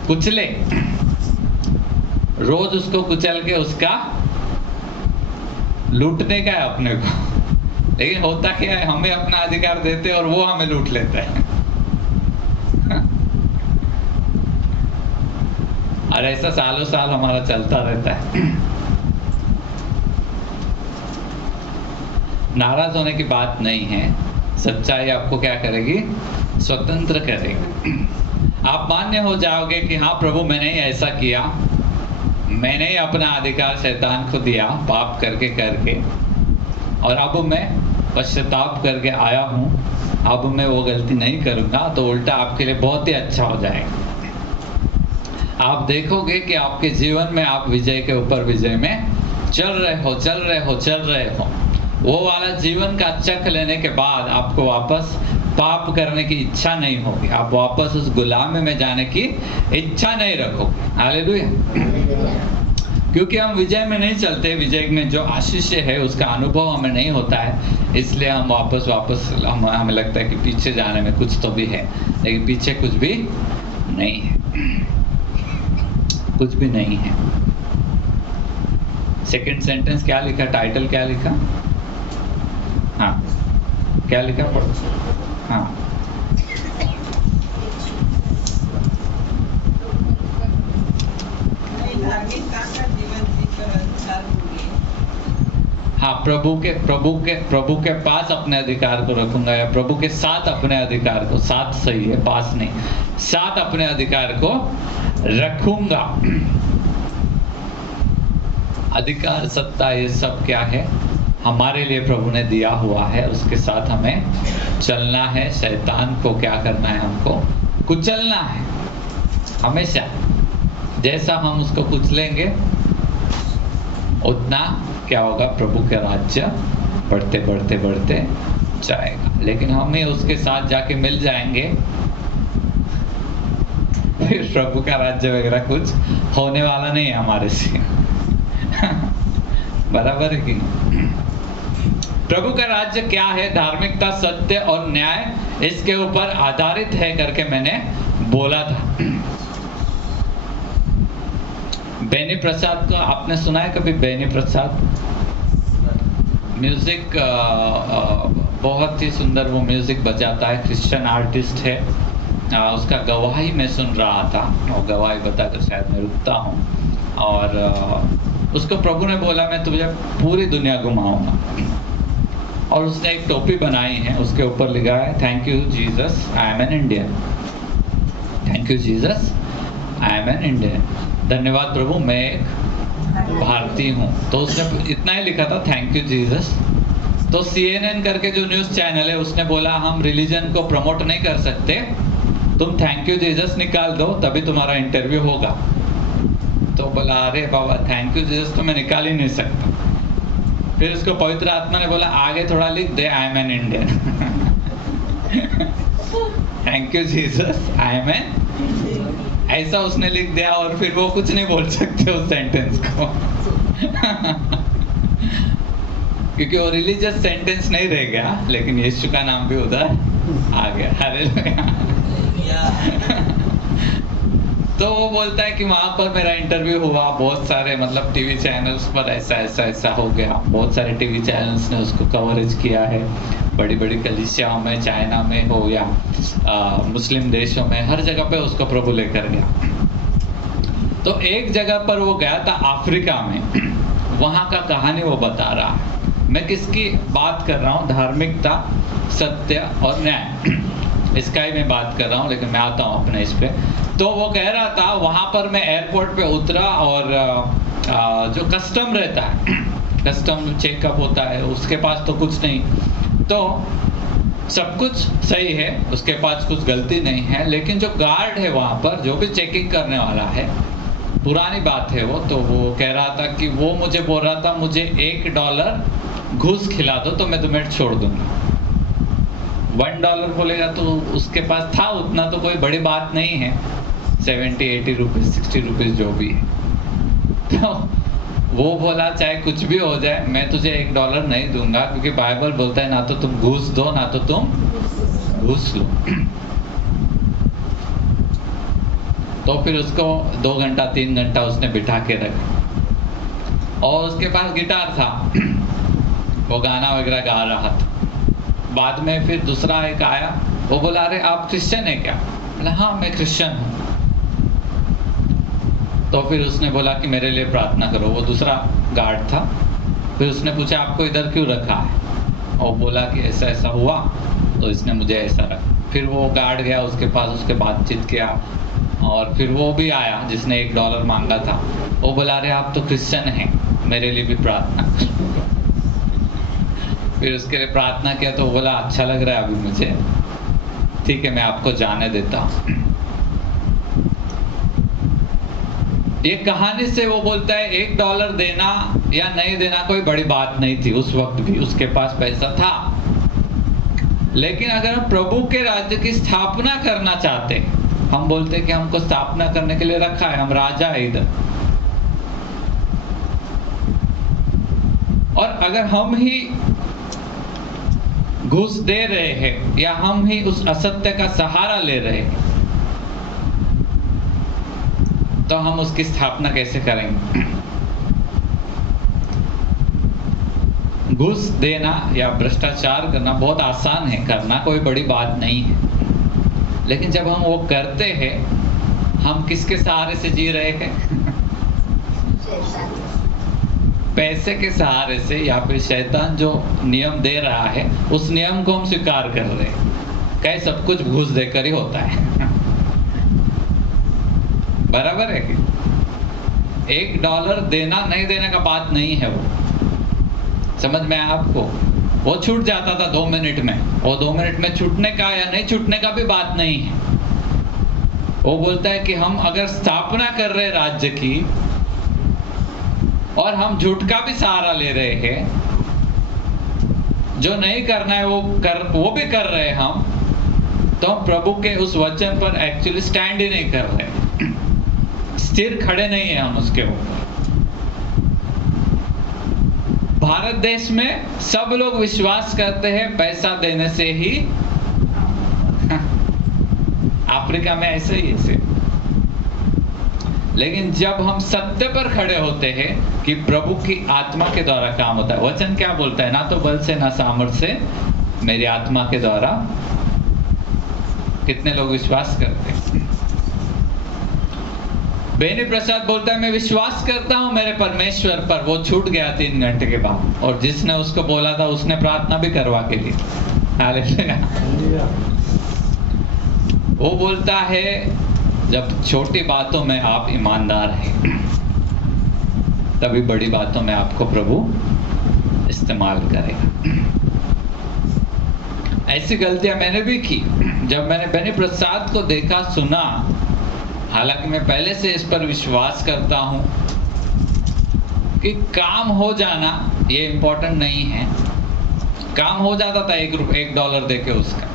कुचले। रोज उसको कुचल के उसका लूटने का है अपने को। लेकिन होता क्या है, हमें अपना अधिकार देते और वो हमें लूट लेता है। और ऐसा सालों साल हमारा चलता रहता है। नाराज होने की बात नहीं है, सच्चाई आपको क्या करेगी, स्वतंत्र करेगी। आप मान्य हो जाओगे कि हाँ प्रभु मैंने ही ऐसा किया, मैंने ही अपना अधिकार शैतान को दिया पाप करके, और अब मैं पश्चाताप करके आया हूँ, अब मैं वो गलती नहीं करूँगा, तो उल्टा आपके लिए बहुत ही अच्छा हो जाएगा। आप देखोगे कि आपके जीवन में आप विजय के ऊपर विजय में चल रहे हो। वो वाला जीवन का चख लेने के बाद आपको वापस पाप करने की इच्छा नहीं होगी, आप वापस उस गुलामी में जाने की इच्छा नहीं रखोगे। हालेलुया। क्योंकि हम विजय में नहीं चलते, विजय में जो आशीष है उसका अनुभव हमें नहीं होता है, इसलिए हम वापस हमें लगता है कि पीछे जाने में कुछ तो भी है, लेकिन पीछे कुछ भी नहीं है। कुछ भी नहीं है। सेकंड सेंटेंस क्या लिखा, टाइटल क्या लिखा? हाँ, क्या लिखा पढ़ो। हाँ, धार्मिकता का जीवन जीकर अधिकार होंगे। हाँ, प्रभु के पास अपने अधिकार को रखूंगा, या प्रभु के साथ अपने अधिकार को, साथ सही है, पास नहीं, साथ अपने अधिकार को रखूंगा। अधिकार, सत्ता, ये सब क्या है? हमारे लिए प्रभु ने दिया हुआ है, उसके साथ हमें चलना है। शैतान को क्या करना है? हमको कुचलना है हमेशा। जैसा हम उसको कुचलेंगे उतना क्या होगा? प्रभु के राज्य बढ़ते बढ़ते बढ़ते जाएगा। लेकिन हम ही उसके साथ जाके मिल जाएंगे, फिर प्रभु का राज्य वगैरह कुछ होने वाला नहीं है हमारे से। बराबर है कि नहीं? प्रभु का राज्य क्या है? धार्मिकता, सत्य और न्याय, इसके ऊपर आधारित है करके मैंने बोला था। बेनी प्रसाद को आपने सुना है कभी? बेनी प्रसाद म्यूजिक, बहुत ही सुंदर वो म्यूजिक बजाता है, क्रिश्चियन आर्टिस्ट है। उसका गवाही मैं सुन रहा था, और गवाही बताकर शायद मैं रुकता हूँ। और उसको प्रभु ने बोला मैं तुझे पूरी दुनिया घुमाऊंगा, और उसने एक टोपी बनाई है, उसके ऊपर लिखा है thank you Jesus I am an Indian. Thank you Jesus I am an Indian. धन्यवाद प्रभु, मैं एक भारतीय हूँ। तो उसने इतना ही लिखा था, थैंक यू जीसस। तो CNN करके जो न्यूज़ चैनल है, उसने बोला हम रिलीजन को प्रमोट नहीं कर सकते, तुम थैंक यू जीसस निकाल दो तभी तुम्हारा इंटरव्यू होगा। तो बोला अरे बाबा, थैंक यू जीसस तो मैं निकाल ही नहीं सकता। फिर उसको पवित्र आत्मा ने बोला आगे थोड़ा लिख दे, I am an Indian. Thank you Jesus I am an, ऐसा उसने लिख दिया, और फिर वो कुछ नहीं बोल सकते उस सेंटेंस को। क्योंकि वो रिलीजियस सेंटेंस नहीं रह गया, लेकिन यीशु का नाम भी उधर आ गया। हालेलुया। तो वो बोलता है कि वहां पर मेरा इंटरव्यू हुआ, बहुत सारे मतलब टीवी चैनल्स पर ऐसा हो गया, बहुत सारे टीवी चैनल्स ने उसको कवरेज किया है, बड़ी बड़ी कलीसियाओं में, चाइना में हो या मुस्लिम देशों में, हर जगह पे उसको प्रभु लेकर गया। तो एक जगह पर वो गया था अफ्रीका में, वहां का कहानी वो बता रहा है। मैं किसकी बात कर रहा हूँ? धार्मिकता, सत्य और न्याय, इसका ही मैं बात कर रहा हूँ, लेकिन मैं आता हूँ अपने इस पे। तो वो कह रहा था वहां पर मैं एयरपोर्ट पे उतरा, और जो कस्टम रहता है, कस्टम चेकअप होता है, उसके पास तो कुछ नहीं, तो सब कुछ सही है, उसके पास कुछ गलती नहीं है, लेकिन जो गार्ड है वहां पर, जो भी चेकिंग करने वाला है, पुरानी बात है वो, तो वो कह रहा था कि वो मुझे बोल रहा था मुझे $1 घूस खिला दो तो मैं तुम्हें छोड़ दूंगा। $1 बोलेगा तो उसके पास था उतना, तो कोई बड़ी बात नहीं है, 70, 80 रुपीज, 60 रुपीज जो भी है। तो वो बोला चाहे कुछ भी हो जाए, मैं तुझे $1 नहीं दूंगा, क्योंकि बाइबल बोलता है ना तो तुम घूस दो ना तो तुम घूस लो। तो फिर उसको 2 घंटा 3 घंटा उसने बिठा के रखा, और उसके पास गिटार था, वो गाना वगैरह गा रहा था। बाद में फिर दूसरा एक आया, वो बोला अरे आप क्रिश्चियन है क्या? बोला हाँ मैं क्रिश्चियन हूँ। तो फिर उसने बोला कि मेरे लिए प्रार्थना करो, वो दूसरा गार्ड था। फिर उसने पूछा आपको इधर क्यों रखा है? और बोला कि ऐसा ऐसा हुआ तो इसने मुझे ऐसा रखा। फिर वो गार्ड गया उसके पास, उसके बातचीत किया, और फिर वो भी आया जिसने $1 मांगा था। वो बोला अरे आप तो क्रिश्चियन हैं, मेरे लिए भी प्रार्थना करो। फिर उसके लिए प्रार्थना किया तो बोला अच्छा लग रहा है अभी मुझे, ठीक है मैं आपको जाने देता हूँ। ये कहानी से वो बोलता है $1 देना या नहीं देना कोई बड़ी बात नहीं थी, उस वक्त भी उसके पास पैसा था। लेकिन अगर हम प्रभु के राज्य की स्थापना करना चाहते, हम बोलते हैं कि हमको स्थापना करने के लिए रखा है, हम राजा है इधर, और अगर हम ही घूस दे रहे हैं या हम ही उस असत्य का सहारा ले रहे हैं, तो हम उसकी स्थापना कैसे करेंगे? घूस देना या भ्रष्टाचार करना बहुत आसान है, करना कोई बड़ी बात नहीं है। लेकिन जब हम वो करते हैं, हम किसके सहारे से जी रहे हैं? पैसे के सहारे से, या फिर शैतान जो नियम दे रहा है उस नियम को हम स्वीकार कर रहे हैं। कहीं सब कुछ घूस देकर ही होता है। बराबर है कि $1 देना नहीं देने का बात नहीं है। वो समझ में आया आपको? वो छूट जाता था 2 मिनट में, वो 2 मिनट में छूटने का या नहीं छूटने का भी बात नहीं है। वो बोलता है कि हम अगर स्थापना कर रहे राज्य की और हम झूठ का भी सहारा ले रहे हैं, जो नहीं करना है वो भी कर रहे हैं हम, तो हम प्रभु के उस वचन पर एक्चुअली स्टैंड ही नहीं कर रहे, स्थिर खड़े नहीं है हम उसके ऊपर। भारत देश में सब लोग विश्वास करते हैं पैसा देने से ही, अफ्रीका में ऐसे ही ऐसे। लेकिन जब हम सत्य पर खड़े होते हैं कि प्रभु की आत्मा के द्वारा काम होता है, वचन क्या बोलता है? ना तो बल से ना सामर्थ्य से, मेरी आत्मा के द्वारा। कितने लोग विश्वास करते हैं? बेनी प्रसाद बोलता है मैं विश्वास करता हूं मेरे परमेश्वर पर। वो छूट गया 3 घंटे के बाद, और जिसने उसको बोला था उसने प्रार्थना भी करवा के ली। हालेलुया। वो बोलता है जब छोटी बातों में आप ईमानदार हैं, तभी बड़ी बातों में आपको प्रभु इस्तेमाल करेगा। ऐसी गलतियां मैंने भी की। जब मैंने बेनी प्रसाद को देखा, सुना, हालांकि मैं पहले से इस पर विश्वास करता हूं कि काम हो जाना ये इम्पोर्टेंट नहीं है। काम हो जाता था $1 देके उसका।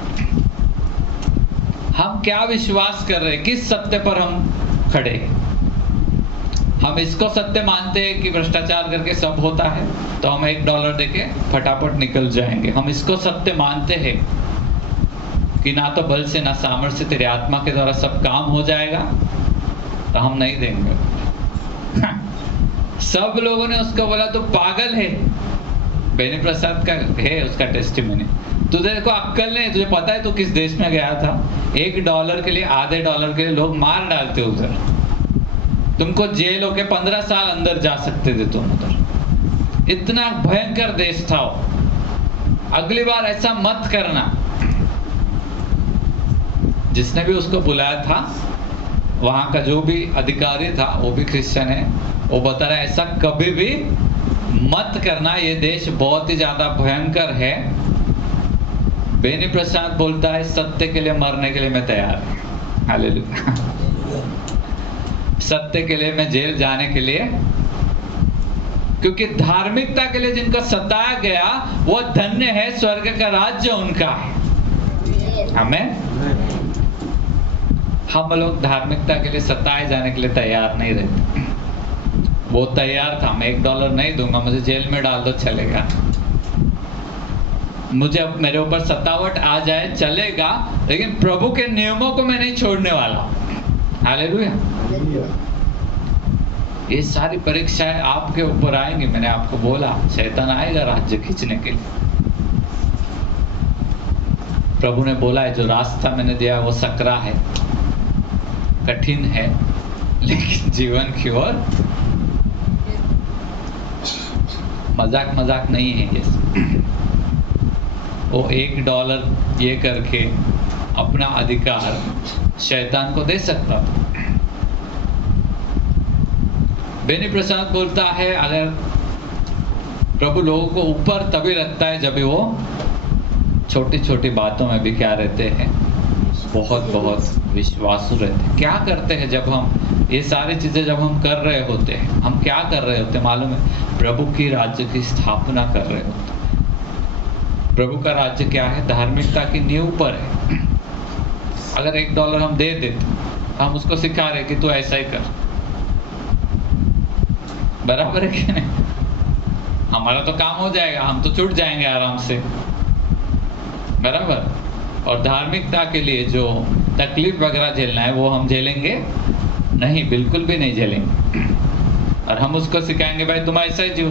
हम क्या विश्वास कर रहे हैं, किस सत्य पर हम खड़े हैं? हम इसको सत्य मानते हैं कि भ्रष्टाचार करके सब होता है, तो हम $1 देके फटाफट निकल जाएंगे। हम इसको सत्य मानते हैं कि ना तो बल से ना सामर्थ्य से तेरी आत्मा के द्वारा सब काम हो जाएगा, तो हम नहीं देंगे। सब लोगों ने उसको बोला तू पागल है। बेनी प्रसाद का है उसका टेस्टिमनी, तुझे को अक्कल नहीं, तुझे पता है तू किस देश में गया था? $1 के लिए, आधे $1 के लिए लोग मार डालते उधर। तुमको जेल होके 15 साल अंदर जा सकते थे तुम उधर। इतना भयंकर देश था वो। अगली बार ऐसा मत करना। जिसने भी उसको बुलाया था, वहां का जो भी अधिकारी था, वो भी क्रिश्चियन है, वो बता रहा है ऐसा कभी भी मत करना, ये देश बहुत ही ज्यादा भयंकर है। बेनी प्रसाद बोलता है सत्य के लिए मरने के लिए मैं तैयार हूं। हालेलुया। सत्य के लिए मैं जेल जाने के लिए, क्योंकि धार्मिकता के लिए जिनको सताया गया वो धन्य है, स्वर्ग का राज्य उनका है। हमें हम लोग धार्मिकता के लिए सताए जाने के लिए तैयार नहीं रहते। वो तैयार था, मैं $1 नहीं दूंगा, मुझे जेल में डाल दो चलेगा, मुझे अब मेरे ऊपर सतावट आ जाए चलेगा, लेकिन प्रभु के नियमों को मैं नहीं छोड़ने वाला। हालेलुया। ये सारी परीक्षाएं आपके ऊपर आएंगी। मैंने आपको बोला शैतान आएगा राज्य खींचने के लिए। प्रभु ने बोला है जो रास्ता मैंने दिया वो सकरा है, कठिन है, लेकिन जीवन की ओर मजाक नहीं है ये। वो $1 ये करके अपना अधिकार शैतान को दे सकता था। बेनी प्रसाद बोलता है अगर प्रभु लोगों को ऊपर तभी रखता है जब वो छोटी छोटी बातों में भी क्या रहते हैं, बहुत विश्वासु रहते हैं। क्या करते हैं जब हम ये सारी चीजें जब हम कर रहे होते हैं, हम क्या कर रहे होते हैं मालूम है? प्रभु की राज्य की स्थापना कर रहे होते हैं। प्रभु का राज्य क्या है? धार्मिकता की नींव पर है। अगर $1 हम दे देते, हम उसको सिखा रहे कि तू ऐसा ही कर, बराबर है कि नहीं? हमारा तो काम हो जाएगा, हम तो छूट जाएंगे आराम से, बराबर। और धार्मिकता के लिए जो तकलीफ वगैरह झेलना है वो हम झेलेंगे नहीं, बिल्कुल भी नहीं झेलेंगे। और हम उसको सिखाएंगे भाई तुम ऐसा ही जियो।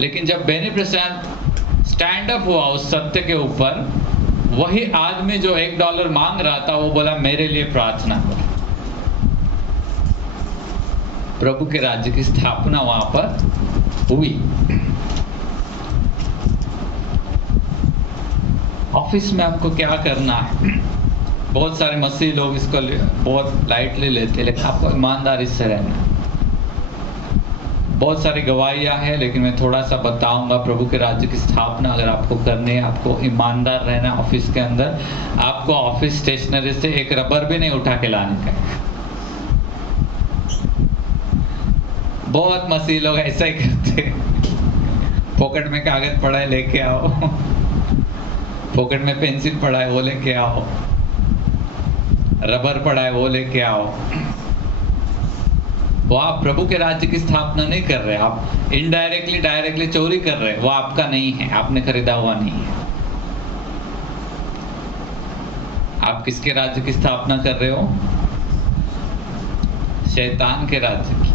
लेकिन जब बेनी प्रशांत स्टैंड अप हुआ उस सत्य के ऊपर, वही आदमी जो $1 मांग रहा था, वो बोला मेरे लिए प्रार्थना करो। प्रभु के राज्य की स्थापना वहां पर हुई। ऑफिस में आपको क्या करना है? बहुत सारे मसीह लोग इसको बहुत लाइटली लेते, लेकिन आपको ईमानदारी से रहना है। बहुत सारी गवाहियां हैं, लेकिन मैं थोड़ा सा बताऊंगा। प्रभु के राज्य की स्थापना अगर आपको करनी है, आपको ईमानदार रहना है। ऑफिस के अंदर आपको ऑफिस स्टेशनरी से एक रबर भी नहीं उठा के लाने का। बहुत मसीह लोग ऐसा ही करते, पॉकेट में कागज पड़ा है लेके आओ, पॉकेट में पेंसिल पड़ा है वो लेके आओ, रबर पड़ा है वो लेके आओ। वो आप प्रभु के राज्य की स्थापना नहीं कर रहे, आप इनडायरेक्टली डायरेक्टली चोरी कर रहे। वो आपका नहीं है, आपने खरीदा हुआ नहीं है। आप किसके राज्य की स्थापना कर रहे हो? शैतान के राज्य की।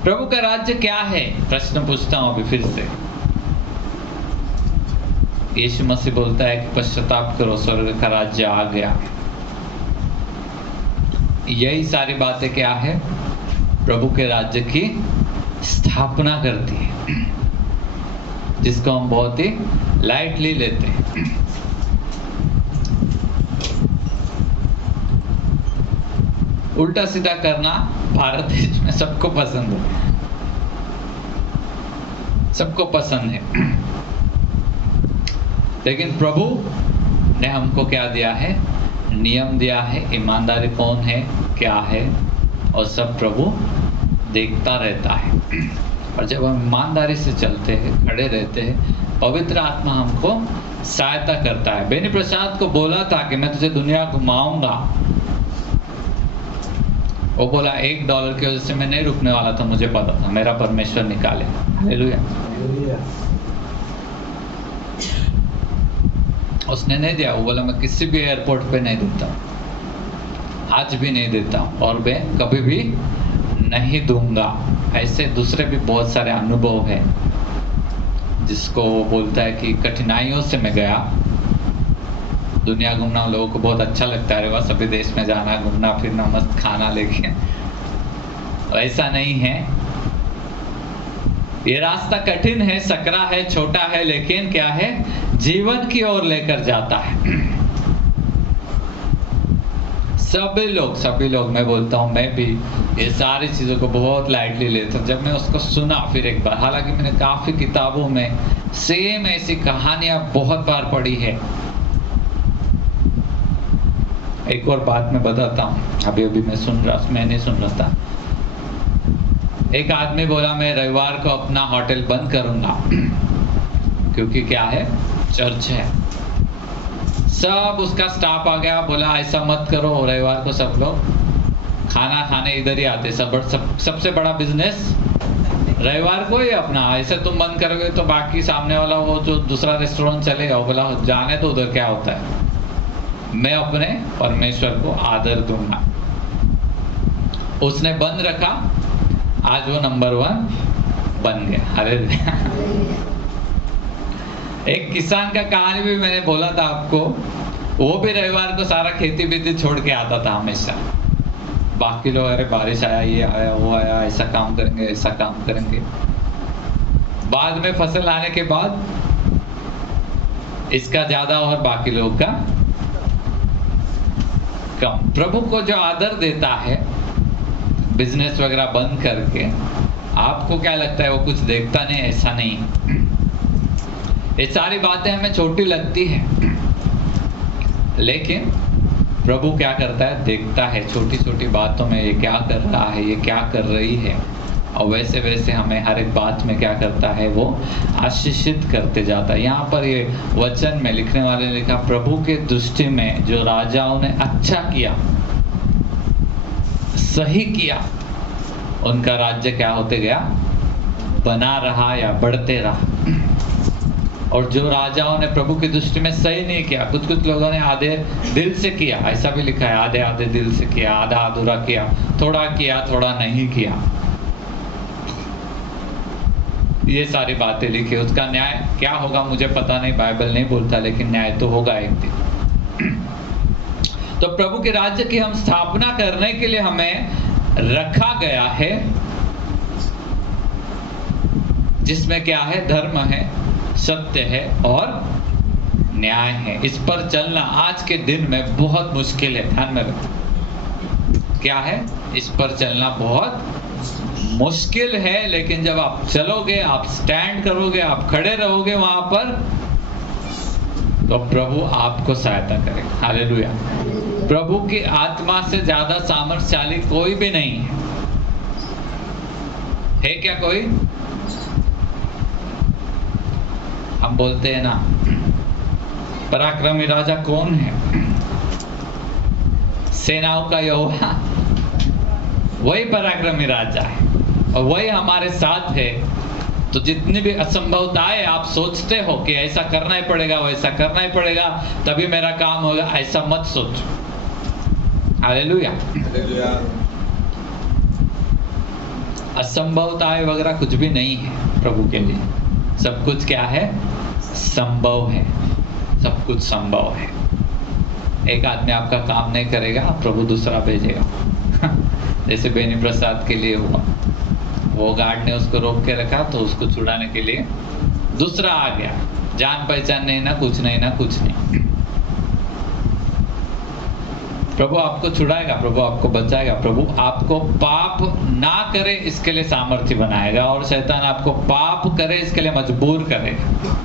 प्रभु का राज्य क्या है? प्रश्न पूछता हूं अभी फिर से। यीशु मसीह बोलता है कि पश्चाताप करो, स्वर्ग का राज्य आ गया। यही सारी बातें क्या है? प्रभु के राज्य की स्थापना करती है, जिसको हम बहुत ही लाइटली लेते हैं। उल्टा सीधा करना भारत देश में सबको पसंद है, सबको पसंद है। लेकिन प्रभु ने हमको क्या दिया है? नियम दिया है। ईमानदारी कौन है, क्या है, और सब प्रभु देखता रहता है। और जब हम ईमानदारी से चलते हैं, खड़े रहते हैं, पवित्र आत्मा हमको सहायता करता है। बेनी प्रसाद को बोला था कि मैं तुझे दुनिया घुमाऊंगा। वो बोला $1 की वजह से मैं नहीं रुकने वाला था, मुझे पता था मेरा परमेश्वर निकालेगा। हालेलुया। उसने नहीं दिया। वो बोला मैं किसी भी एयरपोर्ट पे नहीं देता, आज भी नहीं देता और मैं कभी भी नहीं दूंगा। ऐसे दूसरे भी बहुत सारे अनुभव है, जिसको वो बोलता है कि कठिनाइयों से मैं गया। दुनिया घूमना लोगों को बहुत अच्छा लगता है, वह सभी देश में जाना, घूमना फिरना, मस्त खाना, लेकिन ऐसा नहीं है। ये रास्ता कठिन है, सकरा है, छोटा है, लेकिन क्या है? जीवन की ओर लेकर जाता है। सभी लोग मैं बोलता हूँ, मैं भी ये सारी चीजों को बहुत लाइटली लेता हूँ। जब मैं उसको सुना फिर एक बार, हालांकि मैंने काफी किताबों में सेम ऐसी कहानियां बहुत बार पढ़ी है। एक और बात मैं बताता हूँ, अभी मैं नहीं सुन रहा था। एक आदमी बोला मैं रविवार को अपना होटल बंद करूंगा, क्योंकि क्या है? चर्च है। सब उसका स्टाफ आ गया, बोला ऐसा मत करो, रविवार को सब लोग खाना खाने इधर ही आते। सबसे बड़ा बिजनेस रविवार को ही अपना। ऐसे तुम बंद करोगे तो बाकी सामने वाला वो जो दूसरा रेस्टोरेंट चलेगा, वो बोला जाने तो उधर क्या होता है। मैं अपने परमेश्वर को आदर दूंगा। उसने बंद रखा, आज वो नंबर 1 बन गया। हालेलुया। एक किसान का कहानी भी मैंने बोला था आपको। वो भी रविवार को सारा खेती बीती छोड़ के आता था हमेशा। बाकी लोग अरे बारिश आया, ये आया, वो आया, ऐसा काम करेंगे, ऐसा काम करेंगे। बाद में फसल आने के बाद इसका ज्यादा और बाकी लोग का कम। प्रभु को जो आदर देता है बिजनेस वगैरह बंद करके, आपको क्या लगता है वो कुछ देखता नहीं? ऐसा नहीं। ये सारी बातें हमें छोटी लगती है, लेकिन प्रभु क्या करता है? देखता है छोटी छोटी बातों में, ये क्या कर रहा है, ये क्या कर रही है, और वैसे वैसे हमें हर एक बात में क्या करता है? वो आशीषित करते जाता है। यहाँ पर ये वचन में लिखने वाले ने लिखा, प्रभु के दृष्टि में जो राजाओं ने अच्छा किया, सही किया, उनका राज्य क्या होते गया? बना रहा या बढ़ते रहा। और जो राजाओं ने प्रभु की दृष्टि में सही नहीं किया, कुछ कुछ लोगों ने आधे दिल से किया, ऐसा भी लिखा है, आधे आधे दिल से किया, आधा अधूरा किया, थोड़ा नहीं किया, ये सारी बातें लिखी। उसका न्याय क्या होगा मुझे पता नहीं, बाइबल नहीं बोलता, लेकिन न्याय तो होगा एक दिन। तो प्रभु के राज्य की हम स्थापना करने के लिए हमें रखा गया है, जिसमें क्या है, धर्म है, सत्य है और न्याय है। इस पर चलना आज के दिन में बहुत मुश्किल है, ध्यान में रखो। क्या है? इस पर चलना बहुत मुश्किल है, लेकिन जब आप चलोगे, आप स्टैंड करोगे, आप खड़े रहोगे वहां पर, तो प्रभु आपको सहायता करेगा। हालेलुया। प्रभु की आत्मा से ज्यादा सामर्थ्यशाली कोई भी नहीं है क्या कोई? हम बोलते हैं ना, पराक्रमी राजा कौन है? सेनाओं का यहोवा, वही पराक्रमी राजा है और वही हमारे साथ है। तो जितनी भी असंभवताएं आप सोचते हो कि ऐसा करना ही पड़ेगा, वैसा करना ही पड़ेगा, तभी मेरा काम होगा, ऐसा मत सोचो। हालेलुया। असंभवताएं वगैरह कुछ भी नहीं है प्रभु के लिए। सब कुछ क्या है? संभव है। सब कुछ संभव है। एक आदमी आपका काम नहीं करेगा, प्रभु दूसरा भेजेगा। जैसे बेनी प्रसाद के लिए हुआ, वो गार्ड ने उसको रोक के रखा, तो उसको छुड़ाने के लिए दूसरा आ गया। जान पहचान नहीं ना, कुछ नहीं ना, कुछ नहीं। प्रभु आपको छुड़ाएगा, प्रभु आपको बचाएगा, प्रभु आपको पाप ना करे इसके लिए सामर्थ्य बनाएगा, और शैतान आपको पाप करे इसके लिए मजबूर करेगा।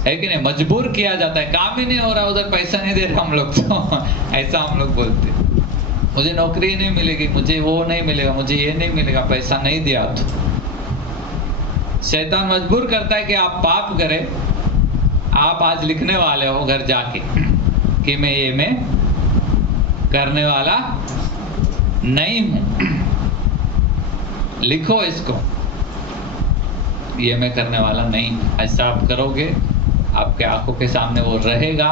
है कि नहीं? मजबूर किया जाता है, काम ही नहीं हो रहा, उधर पैसा नहीं दे रहा हम लोग, तो ऐसा हम लोग बोलते, मुझे नौकरी नहीं मिलेगी, मुझे वो नहीं मिलेगा, मुझे ये नहीं मिलेगा, पैसा नहीं दिया तो। शैतान मजबूर करता है कि आप पाप करें। आप आज लिखने वाले हो घर जाके कि मैं करने वाला नहीं हूं। लिखो इसको, ये मैं करने वाला नहीं हूं। ऐसा आप करोगे, आपके आंखों के सामने वो रहेगा,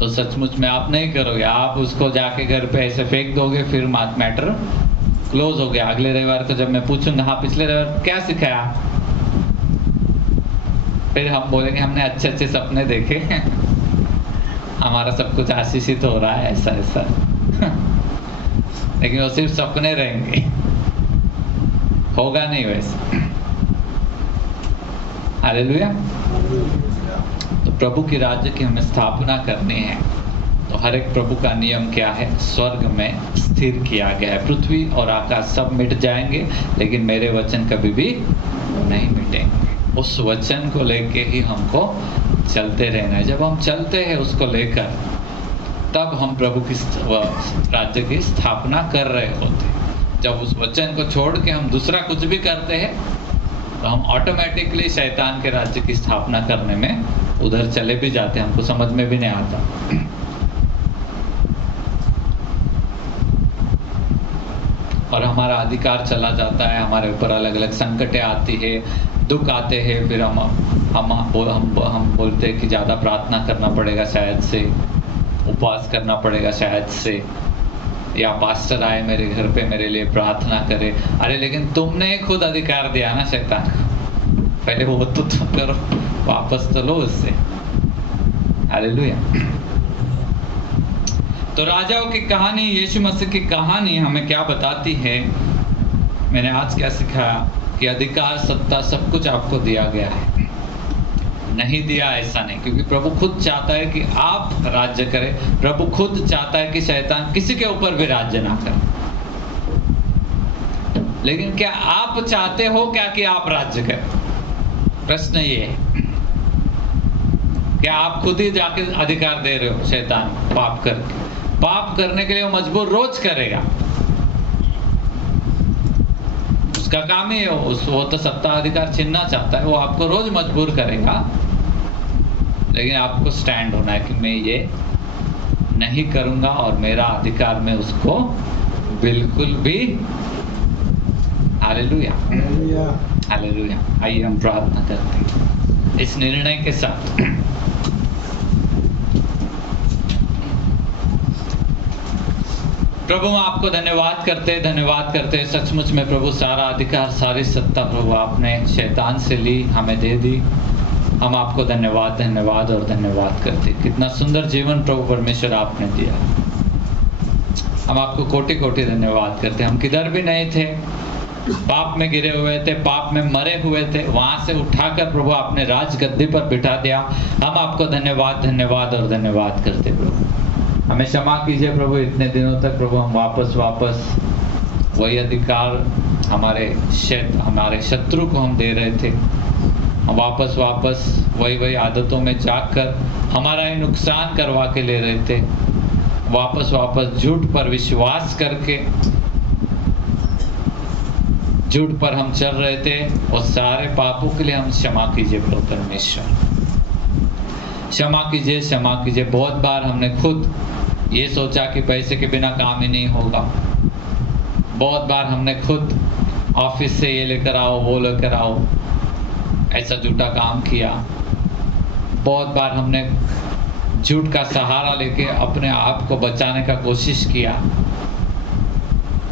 तो सचमुच में आप नहीं करोगे। आप उसको जाके घर पे ऐसे फेंक दोगे, फिर मैटर क्लोज हो गया। अगले रविवार को जब मैं पूछूंगा, हाँ पिछले रविवार क्या सिखाया, फिर हम बोलेंगे हमने अच्छे अच्छे सपने देखे, हमारा सब कुछ आशीषित हो रहा है, ऐसा ऐसा। लेकिन वो सिर्फ सपने रहेंगे, होगा नहीं वैसे। हालेलुया। तो प्रभु की राज्य की हमें स्थापना करनी है, तो हर एक प्रभु का नियम क्या है? स्वर्ग में स्थिर किया गया है। पृथ्वी और आकाश सब मिट जाएंगे, लेकिन मेरे वचन कभी भी नहीं मिटेंगे। उस वचन को लेके ही हमको चलते रहना है। जब हम चलते हैं उसको लेकर, तब हम प्रभु की राज्य की स्थापना कर रहे होते हैं। जब उस वचन को छोड़ के हम दूसरा कुछ भी करते हैं, तो हम ऑटोमेटिकली शैतान के राज्य की स्थापना करने में उधर चले भी जाते हैं, हमको समझ में भी नहीं आता। और हमारा अधिकार चला जाता है, हमारे ऊपर अलग अलग संकटें आती है, दुख आते हैं, फिर हम बोलते हैं कि ज़्यादा प्रार्थना करना पड़ेगा शायद से, उपवास करना पड़ेगा शायद से, या पास्टर आए मेरे घर पे मेरे लिए प्रार्थना करे। अरे लेकिन तुमने खुद अधिकार दिया ना शैतान को, पहले वो तो करो, वापस तो लो उससे। हालेलुया। तो राजाओं की कहानी, यीशु मसीह की कहानी हमें क्या बताती है? मैंने आज क्या सिखाया कि अधिकार, सत्ता, सब कुछ आपको दिया गया है। नहीं दिया ऐसा नहीं, क्योंकि प्रभु खुद चाहता है कि आप राज्य करें। प्रभु खुद चाहता है कि शैतान किसी के ऊपर भी राज्य ना करे। लेकिन क्या आप चाहते हो क्या कि आप राज्य करें? प्रश्न ये है, क्या आप खुद ही जाके अधिकार दे रहे हो शैतान पाप करके? पाप करने के लिए वो मजबूर रोज करेगा, उसका काम ही है। वो तो सत्ता अधिकार छीनना चाहता है, वो आपको रोज मजबूर करेगा। लेकिन आपको स्टैंड होना है कि मैं ये नहीं करूंगा और मेरा अधिकार में उसको बिल्कुल भी। हालेलुया। हालेलुया। आइए हम प्रार्थना करते हैं इस निर्णय के साथ। प्रभु हम आपको धन्यवाद करते हैं। सचमुच में प्रभु सारा अधिकार सारी सत्ता प्रभु आपने शैतान से ली, हमें दे दी। हम आपको धन्यवाद और धन्यवाद करते हैं। कितना सुंदर जीवन प्रभु परमेश्वर आपने दिया। हम आपको कोटि कोटि धन्यवाद करते हैं। हम किधर भी नहीं थे, पाप में गिरे हुए थे, पाप में मरे हुए थे, वहां से उठाकर प्रभु आपने राज गद्दी पर बिठा दिया। हम आपको धन्यवाद और धन्यवाद करते प्रभु। हमें क्षमा कीजिए प्रभु, इतने दिनों तक प्रभु हम वापस वही अधिकार हमारे शत्रु को हम दे रहे थे। हम वापस वही आदतों में जाकर हमारा ही नुकसान करवा के ले रहे थे। वापस झूठ पर विश्वास करके झूठ पर हम चल रहे थे, और सारे पापों के लिए हम क्षमा कीजिए प्रभु परमेश्वर। क्षमा कीजिए। बहुत बार हमने खुद ये सोचा कि पैसे के बिना काम ही नहीं होगा। बहुत बार हमने खुद ऑफिस से ये लेकर आओ, वो लेकर आओ, ऐसा झूठा काम किया। बहुत बार हमने झूठ का सहारा लेके अपने आप को बचाने का कोशिश किया।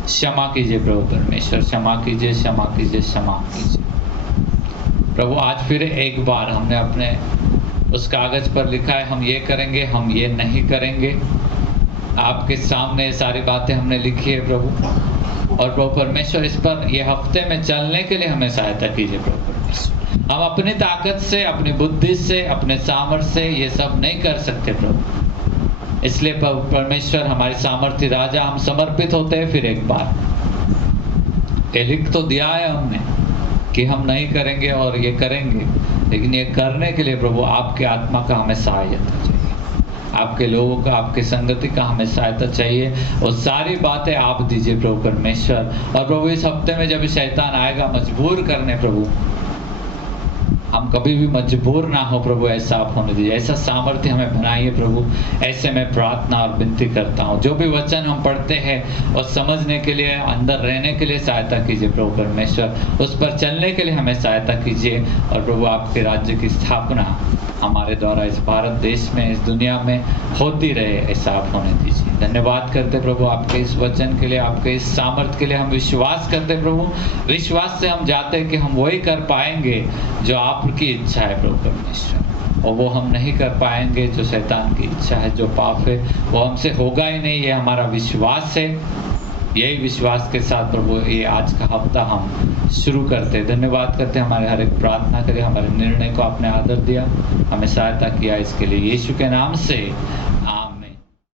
क्षमा कीजिए प्रभु परमेश्वर, क्षमा कीजिए प्रभु। आज फिर एक बार हमने अपने उस कागज पर लिखा है, हम ये करेंगे, हम ये नहीं करेंगे। आपके सामने सारी बातें हमने लिखी है प्रभु। और प्रभु परमेश्वर इस पर ये हफ्ते में चलने के लिए हमें सहायता कीजिए प्रभु परमेश्वर। हम अपनी ताकत से, अपनी बुद्धि से, अपने सामर्थ्य से ये सब नहीं कर सकते प्रभु। इसलिए प्रभु परमेश्वर हमारी सामर्थ्य राजा, हम समर्पित होते हैं फिर एक बार। ये लिख तो दिया है हमने कि हम नहीं करेंगे और ये करेंगे, लेकिन ये करने के लिए प्रभु आपके आत्मा का हमें सहायता चाहिए, आपके लोगों का, आपकी संगति का हमें सहायता चाहिए। और सारी बातें आप दीजिए प्रभु परमेश्वर। और प्रभु इस हफ्ते में जब शैतान आएगा मजबूर करने प्रभु, हम कभी भी मजबूर ना हो प्रभु, ऐसा आप होने दीजिए। ऐसा सामर्थ्य हमें बनाइए प्रभु। ऐसे मैं प्रार्थना और विनती करता हूँ। जो भी वचन हम पढ़ते हैं और समझने के लिए, अंदर रहने के लिए सहायता कीजिए प्रभु परमेश्वर। उस पर चलने के लिए हमें सहायता कीजिए। और प्रभु आपके राज्य की स्थापना हमारे द्वारा इस भारत देश में, इस दुनिया में होती रहे, ऐसा आप होने दीजिए। धन्यवाद करते प्रभु आपके इस वचन के लिए, आपके इस सामर्थ्य के लिए। हम विश्वास करते प्रभु, विश्वास से हम जाते हैं कि हम वही कर पाएंगे जो आपकी इच्छा है प्रभु परमेश्वर, और वो हम नहीं कर पाएंगे जो शैतान की इच्छा है, जो पाप है वो हमसे होगा ही नहीं। ये हमारा विश्वास है। यही विश्वास के साथ प्रभु ये आज का हफ्ता हम शुरू करते हैं। धन्यवाद करते हैं हमारे हर एक प्रार्थना के लिए, हमारे निर्णय को आपने आदर दिया, हमें सहायता किया, इसके लिए यीशु के नाम से